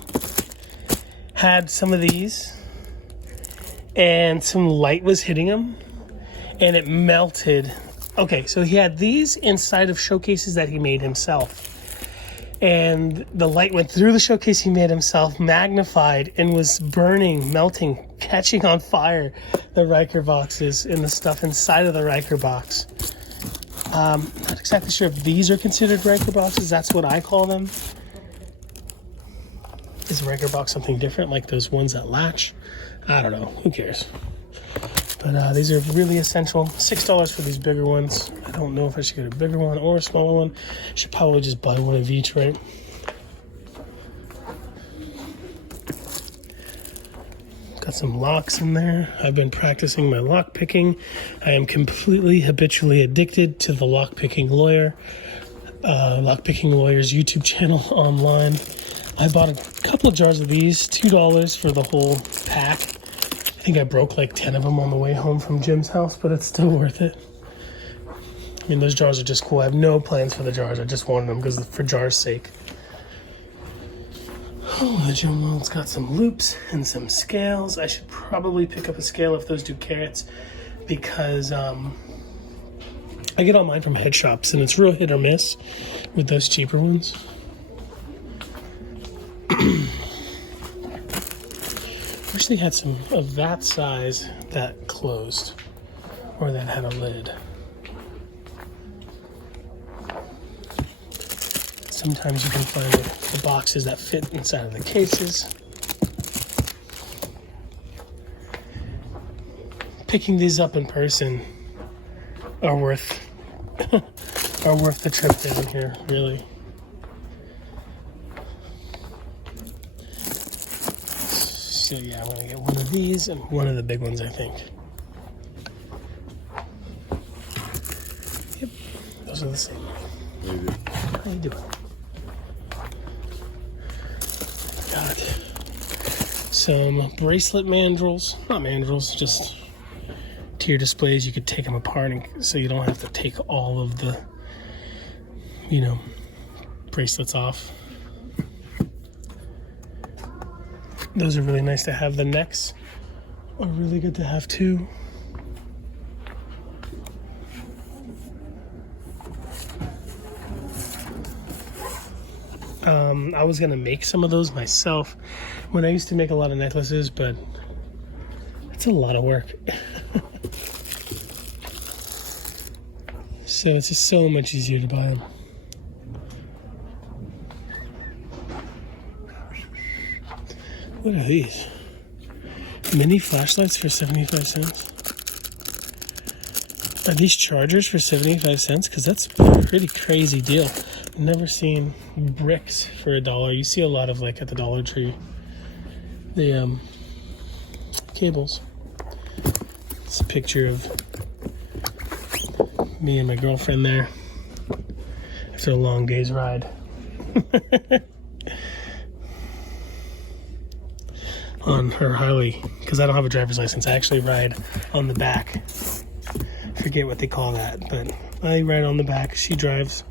had some of these, and some light was hitting him, and it melted. Okay, so he had these inside of showcases that he made himself. And the light went through the showcase he made himself, magnified, and was burning, melting, catching on fire the Riker boxes and the stuff inside of the Riker box. Not exactly sure if these are considered Riker boxes. That's what I call them. Is a Riker box something different, like those ones that latch? I don't know. Who cares? But these are really essential. $6 for these bigger ones. I don't know if I should get a bigger one or a smaller one. I should probably just buy one of each, right? Got some locks in there. I've been practicing my lock picking. I am completely habitually addicted to the lock picking lawyer. Lock picking lawyer's YouTube channel online. I bought a couple of jars of these, $2 for the whole pack. I think I broke like 10 of them on the way home from Jim's house, but it's still worth it. I mean, those jars are just cool. I have no plans for the jars. I just wanted them because for jars' sake. Oh, the Jim World's got some loops and some scales. I should probably pick up a scale if those do carats, because I get all mine from head shops, and it's real hit or miss with those cheaper ones. Wish they had some of that size that closed, or that had a lid. Sometimes you can find the boxes that fit inside of the cases. Picking these up in person are worth the trip down here, really. So yeah, I'm gonna get one of these and one of the big ones, I think. Yep, those are the same. How you doing? Got some bracelet mandrels, not mandrels, just tier displays. You could take them apart, and so you don't have to take all of the, bracelets off. Those are really nice to have. The necks are really good to have too. I was gonna make some of those myself when I used to make a lot of necklaces, but it's a lot of work. So it's just so much easier to buy them. What are these? Mini flashlights for 75 cents? Are these chargers for 75 cents? Because that's a pretty crazy deal. I've never seen bricks for $1. You see a lot of, like, at the Dollar Tree, the cables. It's a picture of me and my girlfriend there after a long day's ride. On her Harley, because I don't have a driver's license. I actually ride on the back. I forget what they call that, but I ride on the back. She drives.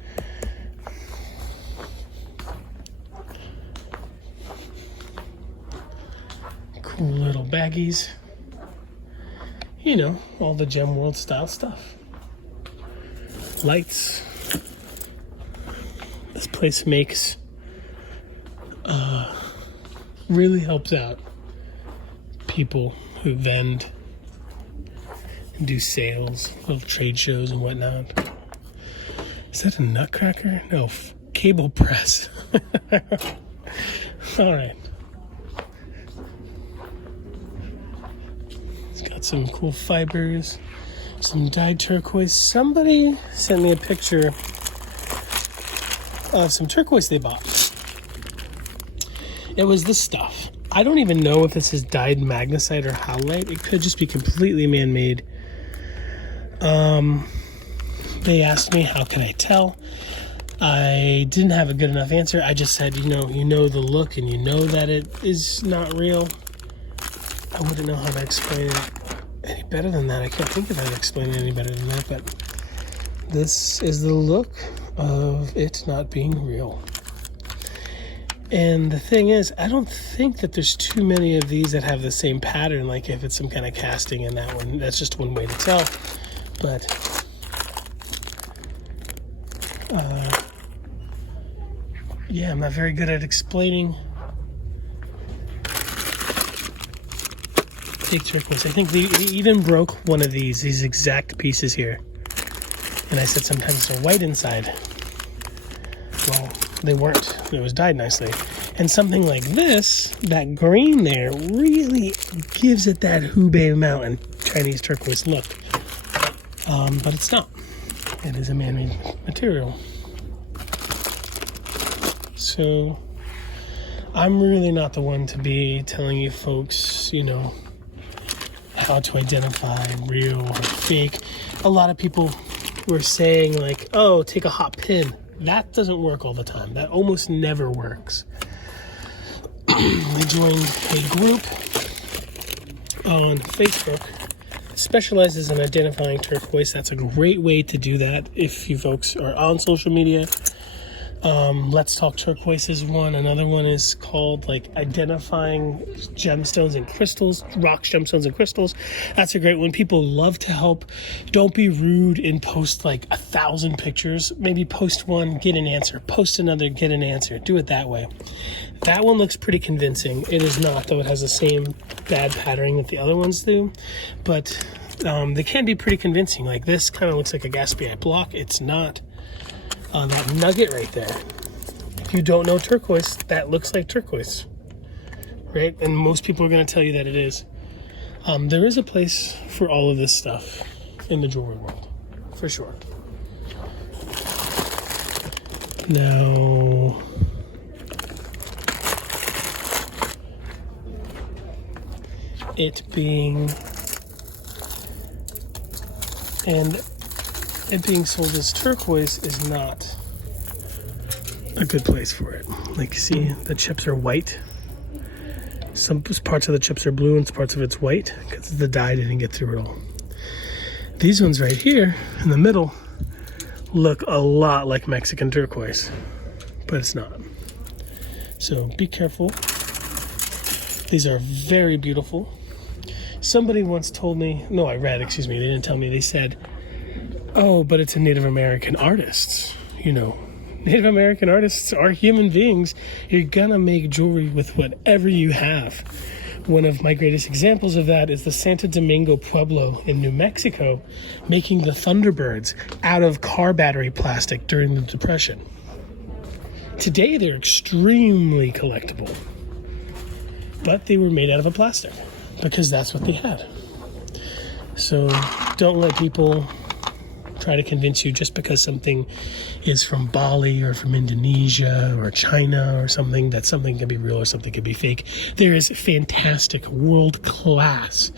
Cool little baggies. All the Gem World style stuff. Lights. This place makes really helps out people who vend and do sales, little trade shows and whatnot. Is that a nutcracker? No, cable press. All right. It's got some cool fibers, some dyed turquoise. Somebody sent me a picture of some turquoise they bought. It was this stuff. I don't even know if this is dyed magnesite or howlite. It could just be completely man-made. They asked me, how can I tell? I didn't have a good enough answer. I just said, you know the look and you know that it is not real. I wouldn't know how to explain it any better than that. I can't think of how to explain it any better than that, but this is the look of it not being real. And the thing is, I don't think that there's too many of these that have the same pattern, like if it's some kind of casting in that one. That's just one way to tell. But yeah, I'm not very good at explaining fake turquoise. I think they even broke one of these exact pieces here. And I said sometimes they're white inside. Well, they weren't. It was dyed nicely. And something like this, that green there, really gives it that Hubei Mountain Chinese turquoise look. But it's not. It is a man-made material. So I'm really not the one to be telling you folks, how to identify real or fake. A lot of people were saying like, oh, take a hot pin. That doesn't work all the time. That almost never works. I joined a group on Facebook that specializes in identifying turquoise. That's a great way to do that if you folks are on social media. Let's Talk Turquoise is one. Another one is called identifying gemstones and crystals, rocks, gemstones, and crystals. That's a great one. People love to help. Don't be rude and post 1,000 pictures. Maybe post one, get an answer. Post another, get an answer. Do it that way. That one looks pretty convincing. It is not, though. It has the same bad patterning that the other ones do. But they can be pretty convincing. Like this kind of looks like a gaspiite block. It's not. That nugget right there. If you don't know turquoise, that looks like turquoise, right? And most people are going to tell you that it is. There is a place for all of this stuff in the jewelry world, for sure. Now, it being sold as turquoise is not a good place for it. See, the chips are white. Some parts of the chips are blue and parts of it's white because the dye didn't get through it all. These ones right here in the middle look a lot like Mexican turquoise, but it's not. So be careful. These are very beautiful. Somebody once told me, they didn't tell me, they said, oh, but it's a Native American artist. Native American artists are human beings. You're gonna make jewelry with whatever you have. One of my greatest examples of that is the Santo Domingo Pueblo in New Mexico making the Thunderbirds out of car battery plastic during the Depression. Today, they're extremely collectible. But they were made out of a plastic because that's what they had. So don't let people try to convince you just because something is from Bali or from Indonesia or China or something that something can be real or something can be fake. There is fantastic world-class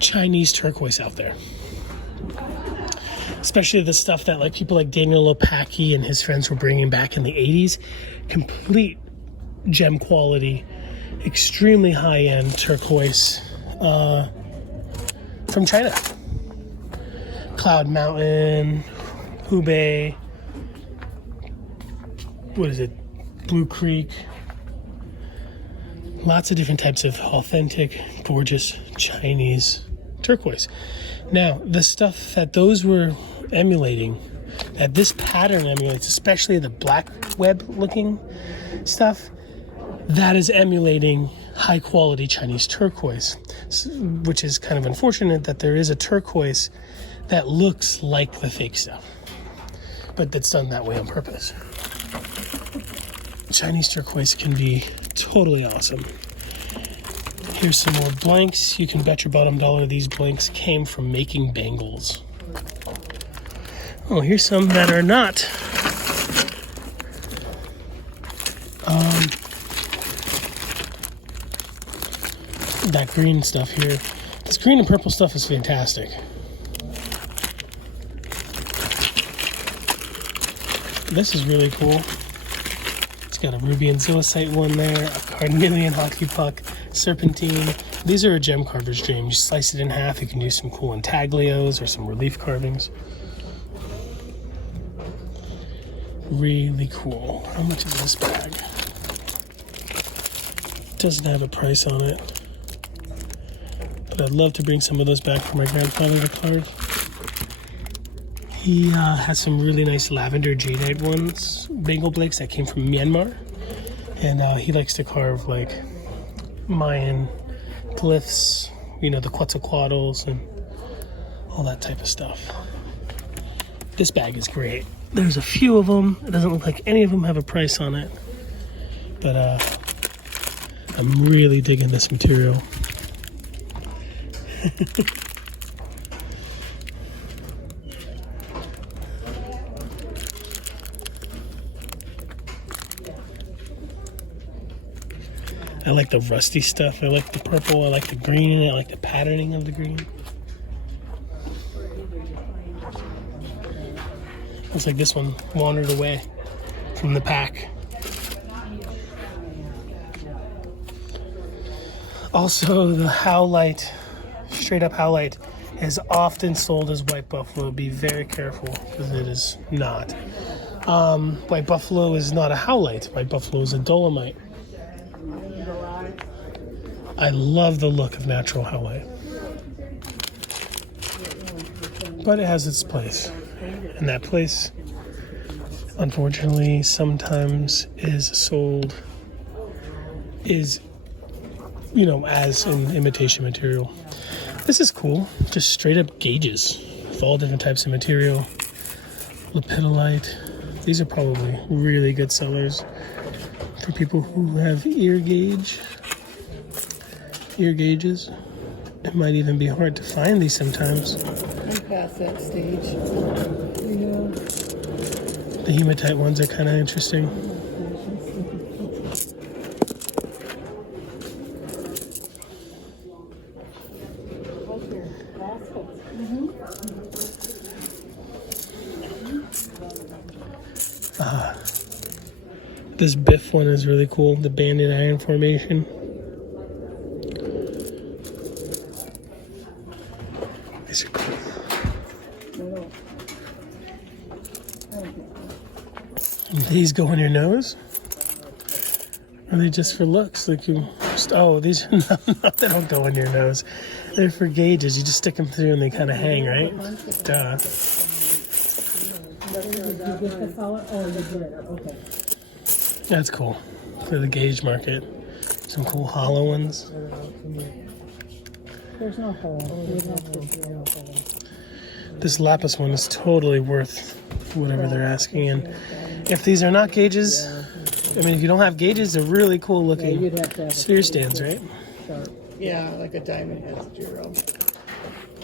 Chinese turquoise out there. Especially the stuff that people like Daniel Apache and his friends were bringing back in the 80s. Complete gem quality, extremely high-end turquoise from China. Cloud Mountain, Hubei, Blue Creek. Lots of different types of authentic, gorgeous Chinese turquoise. Now, the stuff that those were emulating, that this pattern emulates, especially the black web looking stuff, that is emulating high quality Chinese turquoise, which is kind of unfortunate that there is a turquoise that looks like the fake stuff, but that's done that way on purpose. Chinese turquoise can be totally awesome. Here's some more blanks. You can bet your bottom dollar these blanks came from making bangles. Oh, here's some that are not. That green stuff here. This green and purple stuff is fantastic. This is really cool. It's got a ruby and zoisite one there, a carnelian hockey puck, serpentine. These are a gem carver's dream. You slice it in half, you can use some cool intaglios or some relief carvings. Really cool. How much is this bag? Doesn't have a price on it. But I'd love to bring some of those back for my grandfather to carve. He has some really nice lavender jadeite ones, bagel blades that came from Myanmar. And he likes to carve like Mayan glyphs, you know, the Quetzalcoatls and all that type of stuff. This bag is great. There's a few of them. It doesn't look like any of them have a price on it. But I'm really digging this material. I like the rusty stuff. I like the purple. I like the green. I like the patterning of the green. Looks like this one wandered away from the pack. Also, the howlite, straight up howlite, is often sold as white buffalo. Be very careful because it is not. White buffalo is not a howlite. White buffalo is a dolomite. I love the look of natural howlite, but it has its place, and that place, unfortunately, sometimes is sold, as an imitation material. This is cool, just straight up gauges with all different types of material. Lapidolite. These are probably really good sellers for people who have ear gauges. It might even be hard to find these sometimes. I'm past that stage. The hematite ones are kind of interesting. This Biff one is really cool, the banded iron formation. These are cool. And these go on your nose? Or are they just for looks? Like you just, oh, these are not, they don't go on your nose. They're for gauges. You just stick them through and they kind of hang, right? Duh. That's cool. For the gauge market. Some cool hollow ones. There's no hole. This lapis one is totally worth whatever they're asking. And if these are not gauges, I mean, if you don't have gauges, they're really cool looking sphere stands, right? Yeah, like a diamond has 0.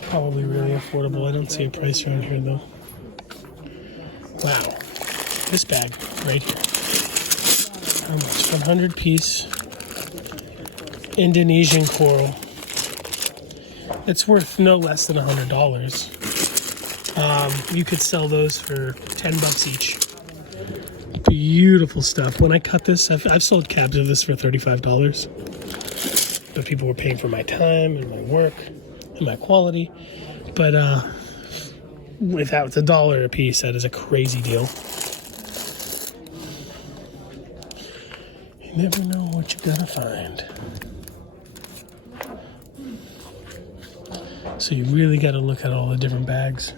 Probably really affordable. I don't see a price around here though. Wow. This bag right here. How much? 100 piece Indonesian coral. It's worth no less than $100. You could sell those for $10 each. Beautiful stuff. When I cut this, I've sold cabs of this for $35. But people were paying for my time and my work and my quality. But without the $1 a piece, that is a crazy deal. You never know what you're gonna find. So you really got to look at all the different bags.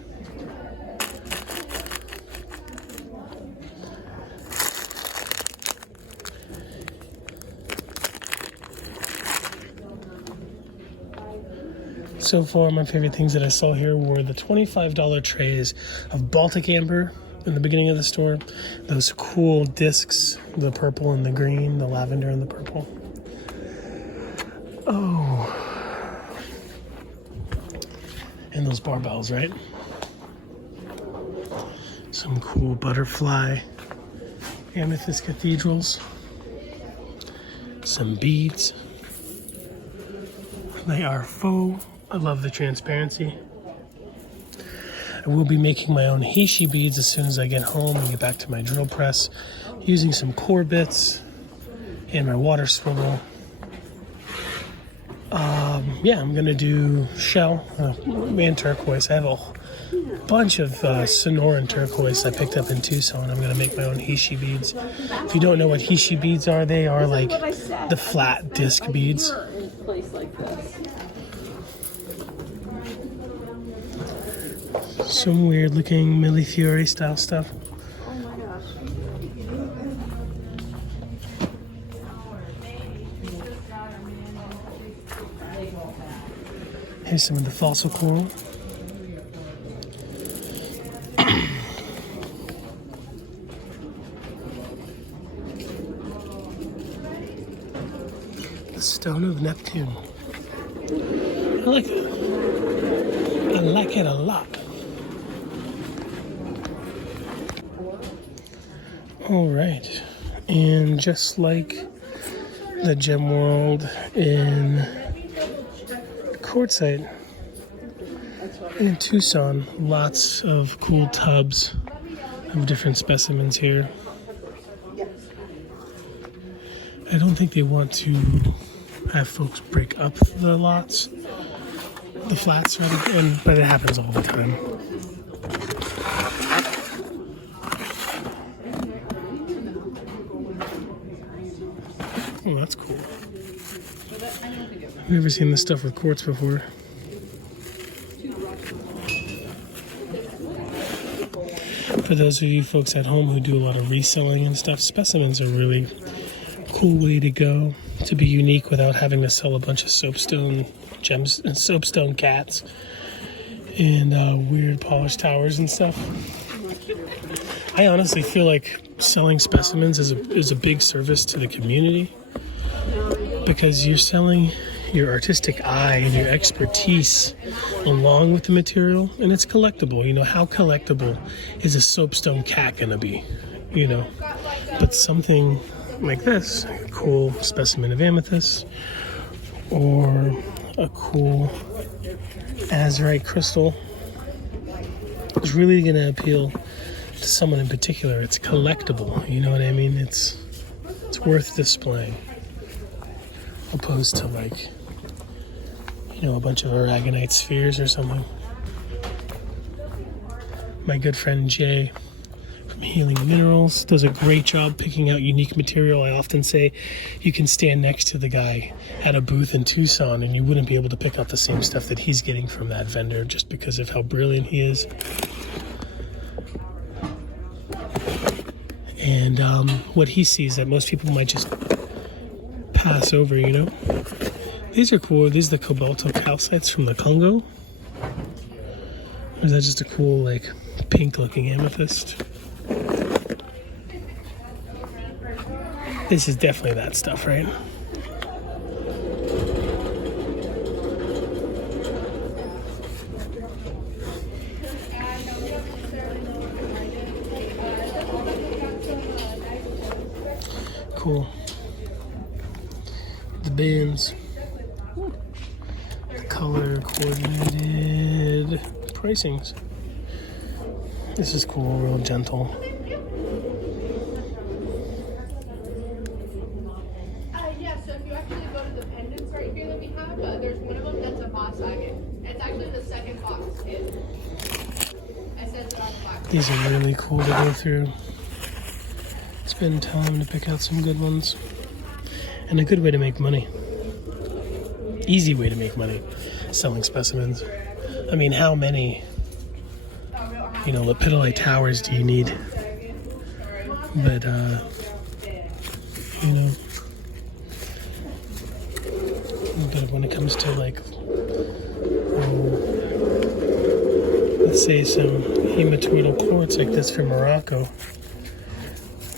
So far, my favorite things that I saw here were the $25 trays of Baltic amber in the beginning of the store. Those cool discs, the purple and the green, the lavender and the purple. Oh. And those barbells, right? Some cool butterfly amethyst cathedrals. Some beads. They are faux. I love the transparency. I will be making my own Heishi beads as soon as I get home and get back to my drill press, using some core bits and my water swivel. Yeah, I'm gonna do shell and turquoise. I have a bunch of Sonoran turquoise I picked up in Tucson. I'm gonna make my own Heishi beads. If you don't know what Heishi beads are, they are like the flat disc beads. Some weird looking Millefiori style stuff. Here's some of the fossil coral. The Stone of Neptune. I like it. I like it a lot. All right, and just like the gem world in Quartzite in Tucson, lots of cool tubs of different specimens here. I don't think they want to have folks break up the lots, the flats, rather, but it happens all the time. Oh, that's cool. I've never seen this stuff with quartz before. For those of you folks at home who do a lot of reselling and stuff, specimens are really cool way to go, to be unique without having to sell a bunch of soapstone gems and soapstone cats and weird polished towers and stuff. I honestly feel like selling specimens is a big service to the community, because you're selling your artistic eye and your expertise along with the material, and it's collectible. You know, how collectible is a soapstone cat gonna be? You know, but something like this, a cool specimen of amethyst or a cool azurite crystal, is really gonna appeal to someone in particular. It's collectible, you know what I mean? It's worth displaying, opposed to, like, you know, a bunch of aragonite spheres or something. My good friend Jay from Healing Minerals does a great job picking out unique material. I often say you can stand next to the guy at a booth in Tucson and you wouldn't be able to pick out the same stuff that he's getting from that vendor, just because of how brilliant he is. And what he sees that most people might just pass over, you know. These are cool. These are the cobalto calcites from the Congo. Or is that just a cool, like, pink looking amethyst? This is definitely that stuff, right? Cool. The bins. The color coordinated pricings. This is cool, real gentle. Yeah, so if you actually go to the pendants right here that we have, there's one of them that's a moss agate. It's actually the second box. It says it on the box. These are really cool to go through. Spend time to pick out some good ones. And a good way to make money. Easy way to make money selling specimens. I mean, how many, you know, lapidary towers do you need? But, you know, but when it comes to, like, let's say some hematoidal quartz like this from Morocco,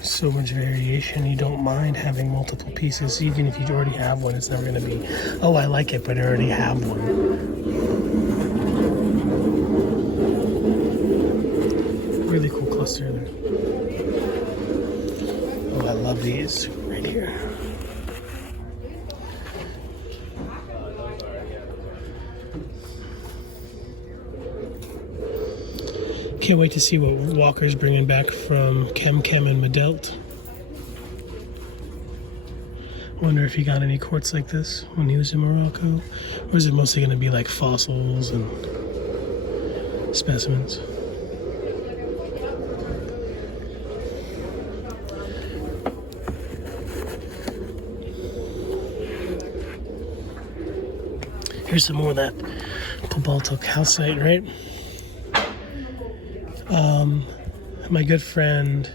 so much variation, you don't mind having multiple pieces. Even if you already have one, it's never going to be, oh, I like it, but I already have one. Really cool cluster there. Oh, I love these right here. Can't wait to see what Walker's bringing back from Kem and Medelt. Wonder if he got any quartz like this when he was in Morocco, or is it mostly going to be like fossils and specimens? Here's some more of that cobalto calcite, right? My good friend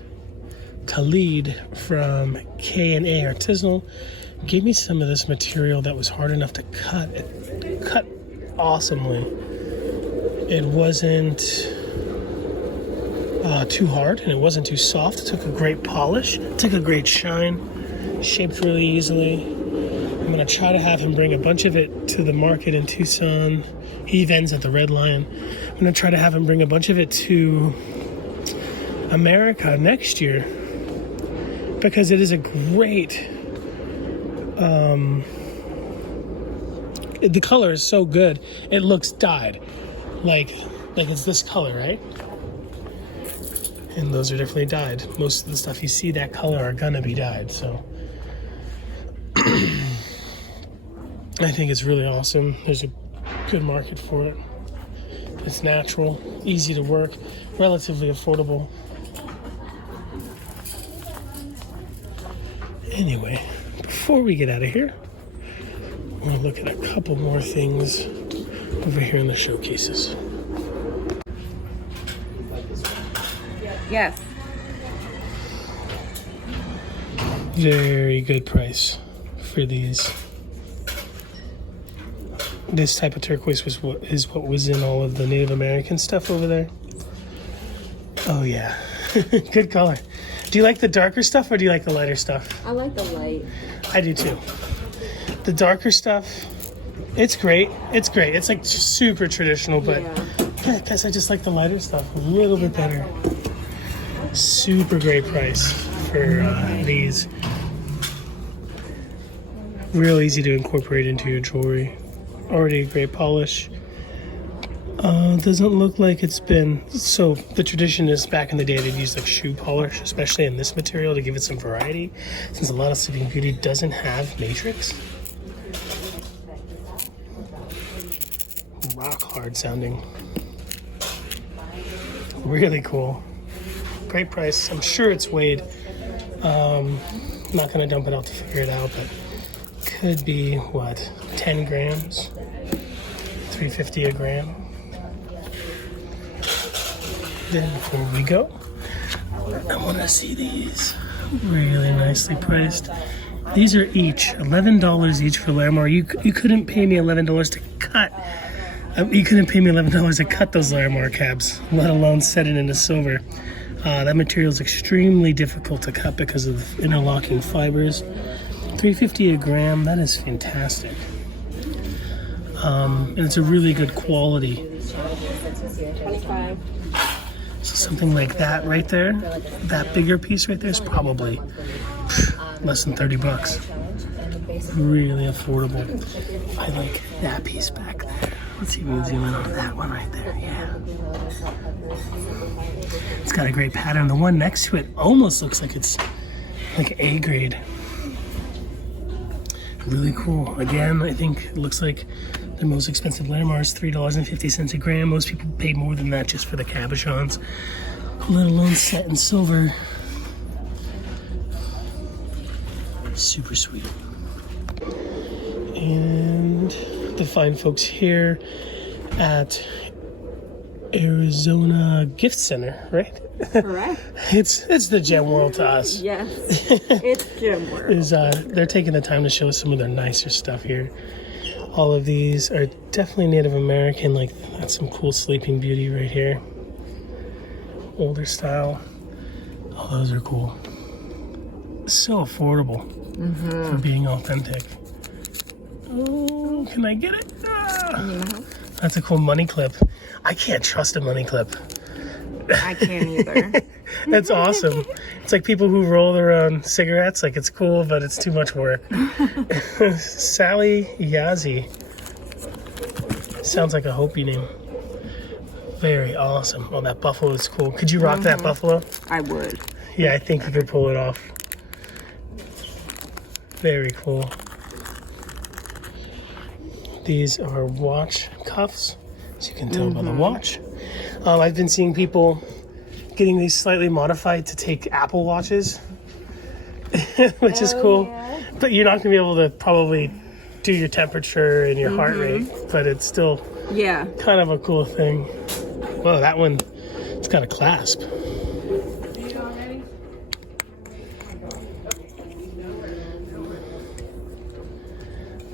Khalid from K&A Artisanal gave me some of this material that was hard enough to cut. It cut awesomely. It wasn't too hard and it wasn't too soft. It took a great polish, took a great shine, shaped really easily. I'm gonna try to have him bring a bunch of it to the market in Tucson. He vends at the Red Lion. I'm gonna try to have him bring a bunch of it to America next year because it is a great. The color is so good. It looks dyed, like it's this color, right? And those are definitely dyed. Most of the stuff you see that color are gonna be dyed. So. I think it's really awesome. There's a good market for it. It's natural, easy to work, relatively affordable. Anyway, before we get out of here, I'm going to look at a couple more things over here in the showcases. Yes. Very good price for these. This type of turquoise is what was in all of the Native American stuff over there. Oh yeah, good color. Do you like the darker stuff or do you like the lighter stuff? I like the light. I do too. The darker stuff, it's great. It's great. It's like super traditional, but yeah, I guess I just like the lighter stuff a little bit better. Super great price for these. Real easy to incorporate into your jewelry. Already a great polish. Doesn't look like it's been, so the tradition is back in the day they'd use like shoe polish, especially in this material to give it some variety, since a lot of Sleeping Beauty doesn't have matrix. Rock hard sounding. Really cool. Great price. I'm sure it's weighed. I'm not gonna dump it out to figure it out, but could be what, 10 grams, $3.50 a gram. Then before we go, I want to see these really nicely priced. These are each $11 each for Larimar. You couldn't pay me $11 to cut. You couldn't pay me $11 to cut those Larimar cabs, let alone set it into silver. That material is extremely difficult to cut because of the interlocking fibers. $3.50 a gram, that is fantastic. And it's a really good quality. 25. So something like that right there, that bigger piece right there is probably less than 30 bucks. Really affordable. I like that piece back there. Let's see if we can zoom in on that one right there. Yeah. It's got a great pattern. The one next to it almost looks like it's like A grade. Really cool. Again, I think it looks like the most expensive Larimar is $3.50 a gram. Most people pay more than that just for the cabochons, let alone set in silver. Super sweet. And the fine folks here at Arizona Gift Center, right? Correct. It's the gem world to us. Yes. It's gem world. They're taking the time to show some of their nicer stuff here. All of these are definitely Native American. Like, that's some cool Sleeping Beauty right here. Older style. Oh, those are cool. So affordable for being authentic. Oh, can I get it? That's a cool money clip. I can't trust a money clip. I can't either. That's awesome. It's like people who roll their own cigarettes. Like, it's cool, but it's too much work. Sally Yazzie. Sounds like a Hopi name. Very awesome. Oh, that buffalo is cool. Could you rock that buffalo? I would. Yeah, I think you could pull it off. Very cool. These are watch cuffs, as you can tell by the watch. I've been seeing people getting these slightly modified to take Apple Watches, which is cool. Yeah. But you're not going to be able to probably do your temperature and your heart rate, but it's still Yeah. kind of a cool thing. Whoa, that one, it's got a clasp.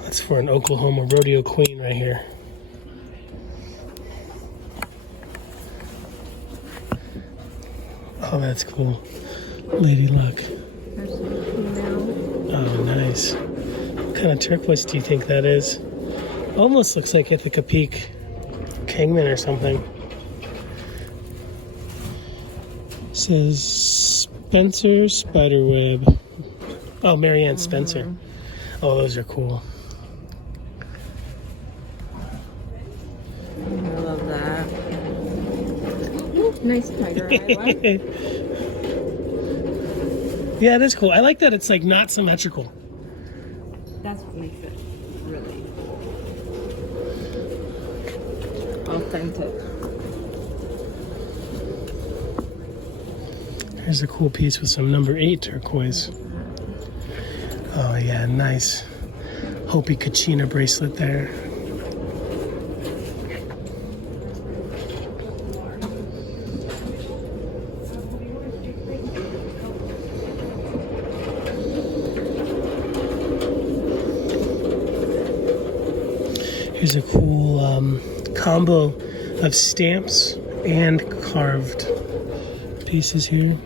That's for an Oklahoma rodeo queen right here. Oh, that's cool. Lady Luck. Oh, nice. What kind of turquoise do you think that is? Almost looks like Ithaca Peak Kingman or something. It says Spencer Spiderweb. Oh, Marianne Spencer. Oh, those are cool. I love that. Ooh, nice tiger eyelet. Yeah, it is cool. I like that it's like not symmetrical. That's what makes it really authentic. Here's a cool piece with some number 8 turquoise. Oh yeah, nice Hopi Kachina bracelet there. Here's a cool combo of stamps and carved pieces here.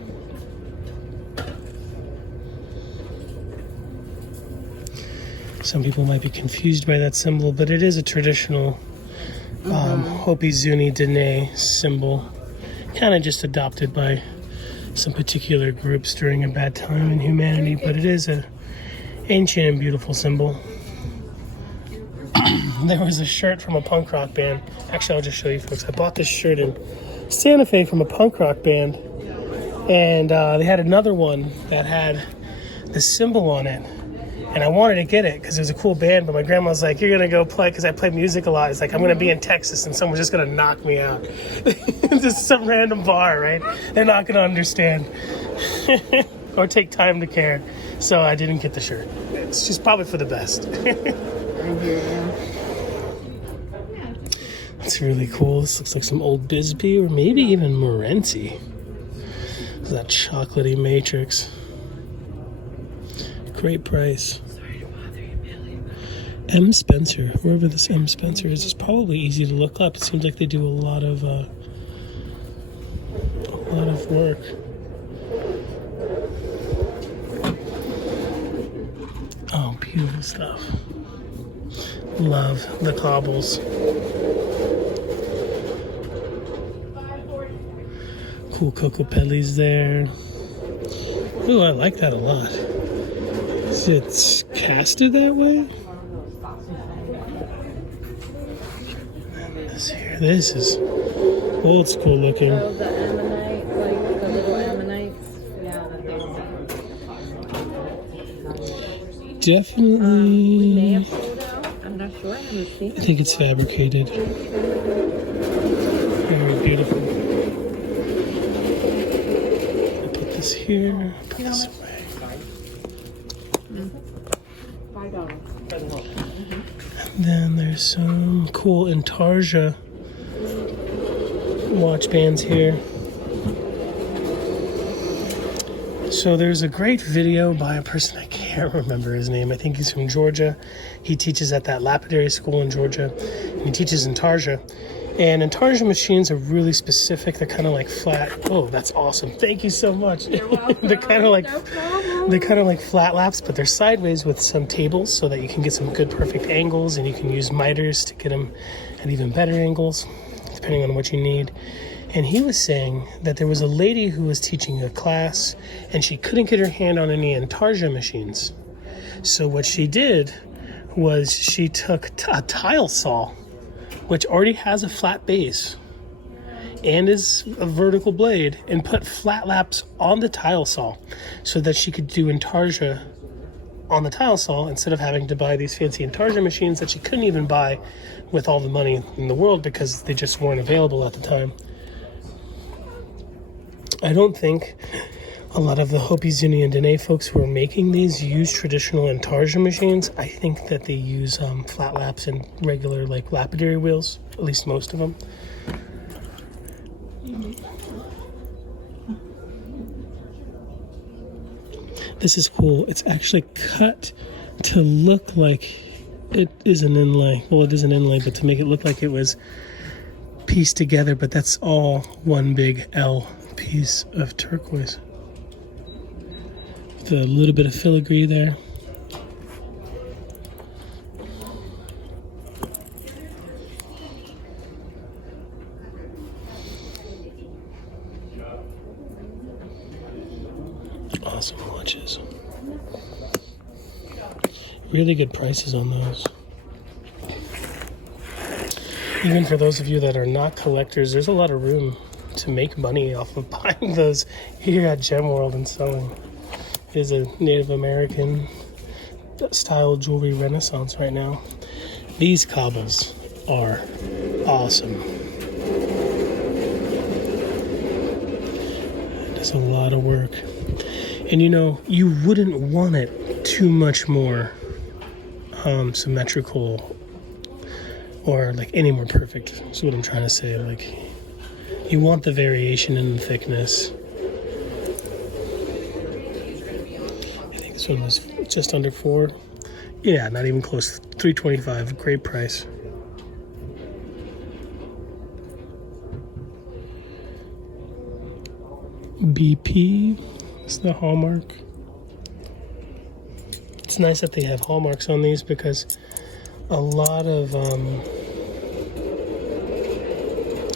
Some people might be confused by that symbol, but it is a traditional Hopi Zuni Dene symbol, kind of just adopted by some particular groups during a bad time in humanity, but it is an ancient and beautiful symbol. There was a shirt from a punk rock band. Actually, I'll just show you folks. I bought this shirt in Santa Fe from a punk rock band, and they had another one that had the symbol on it. And I wanted to get it because it was a cool band, but my grandma was like, "You're gonna go play," because I play music a lot. It's like, I'm gonna be in Texas and someone's just gonna knock me out. Just some random bar, right? They're not gonna understand or take time to care. So I didn't get the shirt. It's just probably for the best. I hear you. That's really cool. This looks like some old Bisbee or maybe even Morenci. That chocolatey matrix. Great price. Sorry to bother you, Billy. M. Spencer, wherever this M. Spencer is, it's probably easy to look up. It seems like they do a lot of work. Oh, beautiful stuff. Love the cobbles. Cool Coco Pelli's there. Ooh, I like that a lot. Is it casted that way? This is old school looking. So the ammonite, like the little ammonites. Yeah, that Definitely. we may have sold out. I'm not sure. I haven't seen I it. think it's fabricated. Very beautiful. I'll put this here. Put this away. And then there's some cool Intarsia watch bands here. So there's a great video by a person, I can't remember his name. I think he's from Georgia. He teaches at that Lapidary school in Georgia. And he teaches Intarsia. And Intarsia machines are really specific. They're kind of like flat. Oh, that's awesome. Thank you so much. They're kind of like flat laps, but they're sideways with some tables so that you can get some good perfect angles, and you can use miters to get them at even better angles, depending on what you need. And he was saying that there was a lady who was teaching a class, and she couldn't get her hand on any Intarsia machines. So what she did was she took a tile saw, which already has a flat base, and is a vertical blade, and put flat laps on the tile saw so that she could do intarsia on the tile saw instead of having to buy these fancy intarsia machines that she couldn't even buy with all the money in the world because they just weren't available at the time. I don't think a lot of the Hopi, Zuni, and Dene folks who are making these use traditional intarsia machines. I think that they use flat laps and regular like lapidary wheels, at least most of them. This is cool. It's actually cut to look like it is an inlay. Well, it is an inlay, but to make it look like it was pieced together, but that's all one big L piece of turquoise. With a little bit of filigree there. Awesome watches. Really good prices on those. Even for those of you that are not collectors, there's a lot of room to make money off of buying those here at Gem World and selling. It is a Native American style jewelry renaissance right now. These cobbles are awesome. It's a lot of work. And you know, you wouldn't want it too much more symmetrical or like any more perfect. That's what I'm trying to say. Like, you want the variation in the thickness. I think this one was just under $4. Yeah, not even close. $3.25. Great price. BP. It's the hallmark. It's nice that they have hallmarks on these because a lot of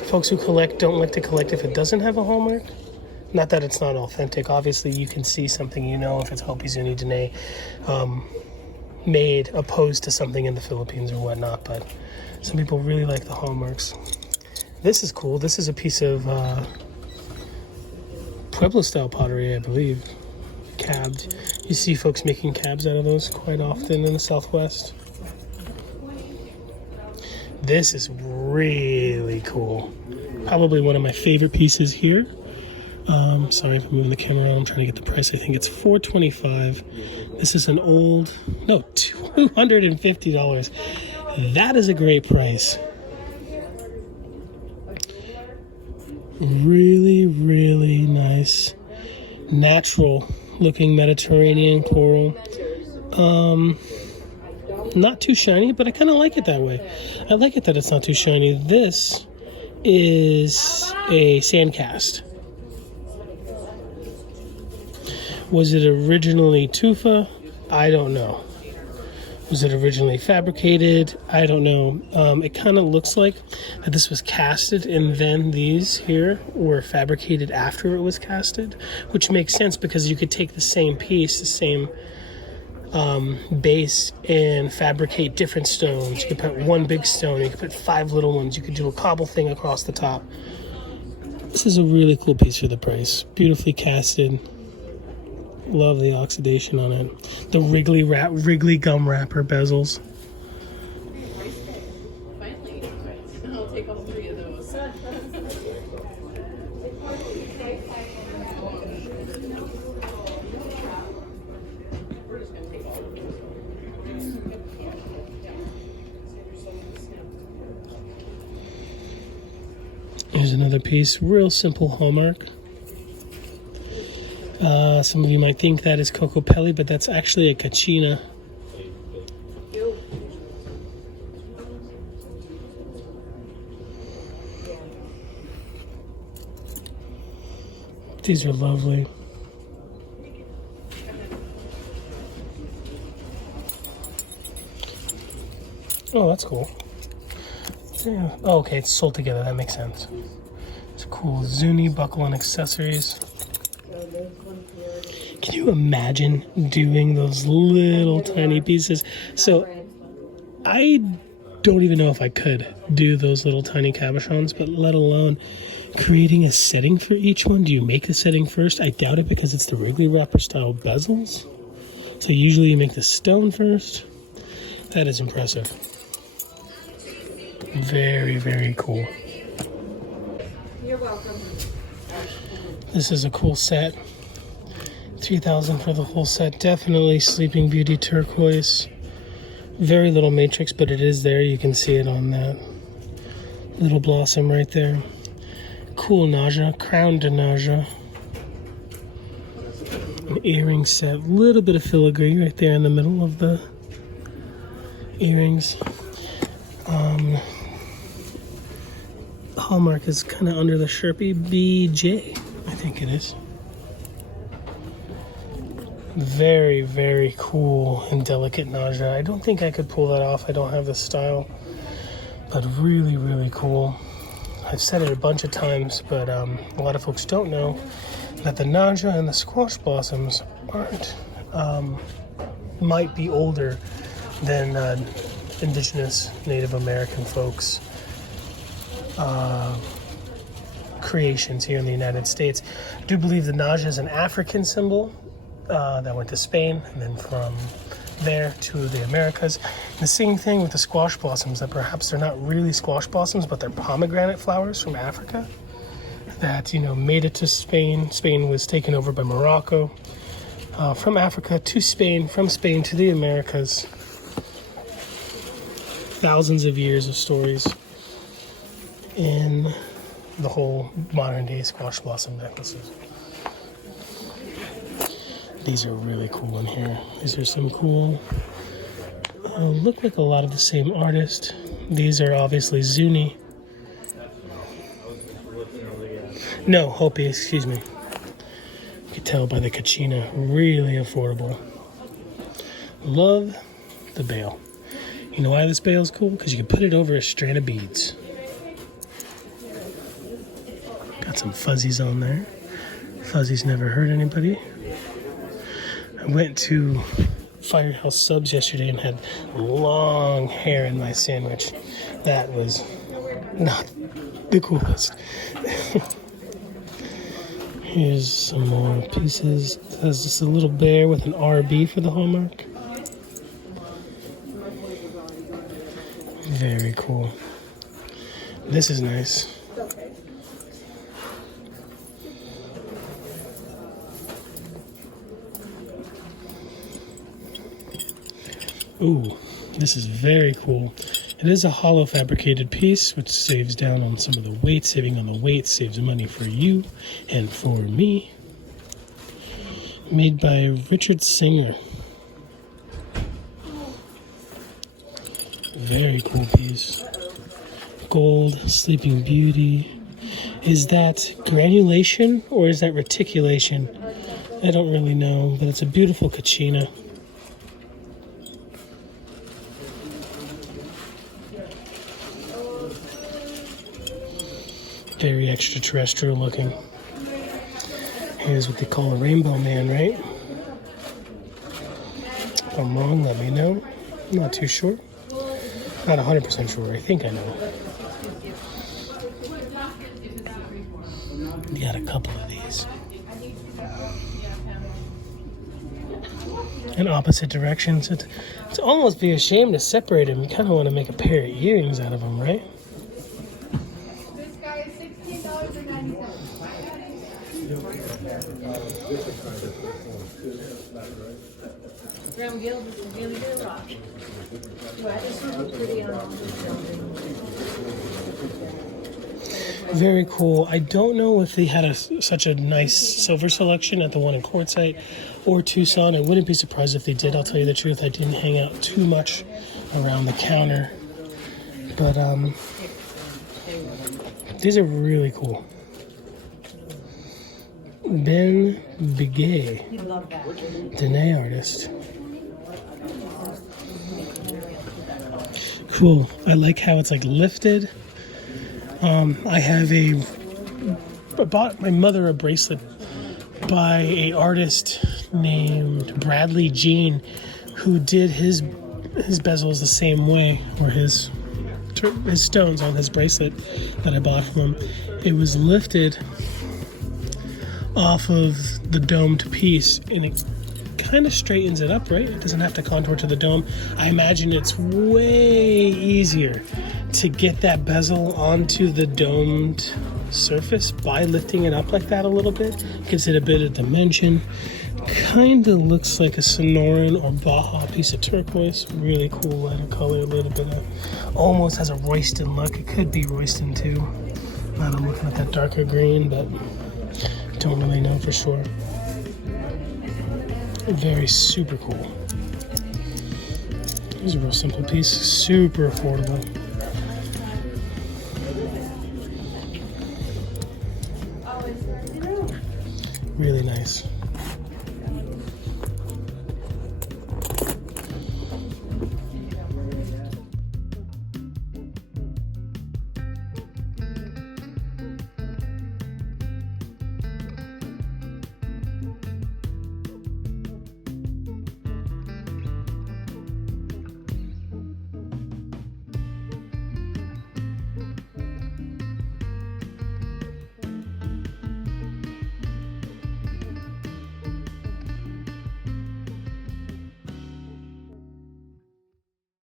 folks who collect don't like to collect if it doesn't have a hallmark. Not that it's not authentic. Obviously, you can see something, you know, if it's Hopi, Zuni, Dene made opposed to something in the Philippines or whatnot. But some people really like the hallmarks. This is cool. This is a piece of Pueblo-style pottery, I believe. Cabbed. You see folks making cabs out of those quite often in the Southwest. This is really cool. Probably one of my favorite pieces here. Sorry if I'm moving the camera around. I'm trying to get the price. I think it's $425. This is an old, no, $250. That is a great price. Really, really nice, natural looking Mediterranean coral. Not too shiny, but I kind of like it that way. I like it that it's not too shiny. This is a sand cast. Was it originally tufa? I don't know. Was it originally fabricated? I don't know. It kind of looks like that this was casted and then these here were fabricated after it was casted, which makes sense because you could take the same piece, the same base, and fabricate different stones. You could put one big stone, you could put 5 little ones, you could do a cobble thing across the top. This is a really cool piece for the price. Beautifully casted. Love the oxidation on it. The Wrigley gum wrapper bezels. Finally, I'll take all 3 of those. Here's another piece, real simple hallmark. Some of you might think that is Cocopelli, but that's actually a Kachina. These are lovely. Oh, that's cool. Yeah. Oh, okay, it's sold together. That makes sense. It's cool. Zuni buckle and accessories. Can you imagine doing those little tiny pieces? So I don't even know if I could do those little tiny cabochons, but let alone creating a setting for each one. Do you make the setting first? I doubt it because it's the Wrigley wrapper style bezels. So usually you make the stone first. That is impressive. Very, very cool. You're welcome. This is a cool set. $3,000 for the whole set. Definitely Sleeping Beauty turquoise. Very little matrix, but it is there. You can see it on that little blossom right there. Cool nausea, crown de nausea. An earring set. Little bit of filigree right there in the middle of the earrings. Hallmark is kind of under the Sherpy BJ, I think it is. Very, very cool and delicate nausea. I don't think I could pull that off. I don't have the style, but really, really cool. I've said it a bunch of times, but a lot of folks don't know that the nausea and the squash blossoms aren't, might be older than indigenous Native American folks' creations here in the United States. I do believe the nausea is an African symbol that went to Spain, and then from there to the Americas. And the same thing with the squash blossoms, that perhaps they're not really squash blossoms, but they're pomegranate flowers from Africa that, you know, made it to Spain. Spain was taken over by Morocco. From Africa to Spain, from Spain to the Americas. Thousands of years of stories in the whole modern day squash blossom necklaces. These are really cool in here. These are some cool, look like a lot of the same artist. These are obviously Zuni. No, Hopi, excuse me. You can tell by the kachina, really affordable. Love the bail. You know why this bail is cool? Because you can put it over a strand of beads. Got some fuzzies on there. Fuzzies never hurt anybody. I went to Firehouse Subs yesterday and had long hair in my sandwich. That was not the coolest. Here's some more pieces. It has just a little bear with an RB for the hallmark. Very cool. This is nice. Ooh, this is very cool. It is a hollow fabricated piece, which saves down on some of the weight. Saving on the weight saves money for you and for me. Made by Richard Singer. Very cool piece. Gold, Sleeping Beauty. Is that granulation or is that reticulation? I don't really know, but it's a beautiful kachina. Very extraterrestrial looking. Here's what they call a rainbow man, right? If I'm wrong, let me know. I'm not too sure. Not 100% sure. I think I know. Got a couple of these. In opposite directions. It's almost be a shame to separate them. You kind of want to make a pair of earrings out of them, right? This guy is $16.90. Graham Gill, this is really good rock. Well, this one's pretty Very cool. I don't know if they had such a nice silver selection at the one in Quartzsite or Tucson. I wouldn't be surprised if they did. I'll tell you the truth. I didn't hang out too much around the counter. But these are really cool. Ben Bigay, Dene artist. Cool. I like how it's like lifted. I bought my mother a bracelet by a artist named Bradley Jean, who did his bezels the same way, or his his stones on his bracelet that I bought from him. It was lifted off of the domed piece, and it kind of straightens it up, right? It doesn't have to contour to the dome. I imagine it's way easier to get that bezel onto the domed surface by lifting it up like that a little bit. Gives it a bit of dimension. Kind of looks like a Sonoran or Baja piece of turquoise. Really cool light of color, a little bit of, almost has a Royston look. It could be Royston too. I'm looking at that darker green, but don't really know for sure. Very super cool. It's a real simple piece, super affordable. Really nice.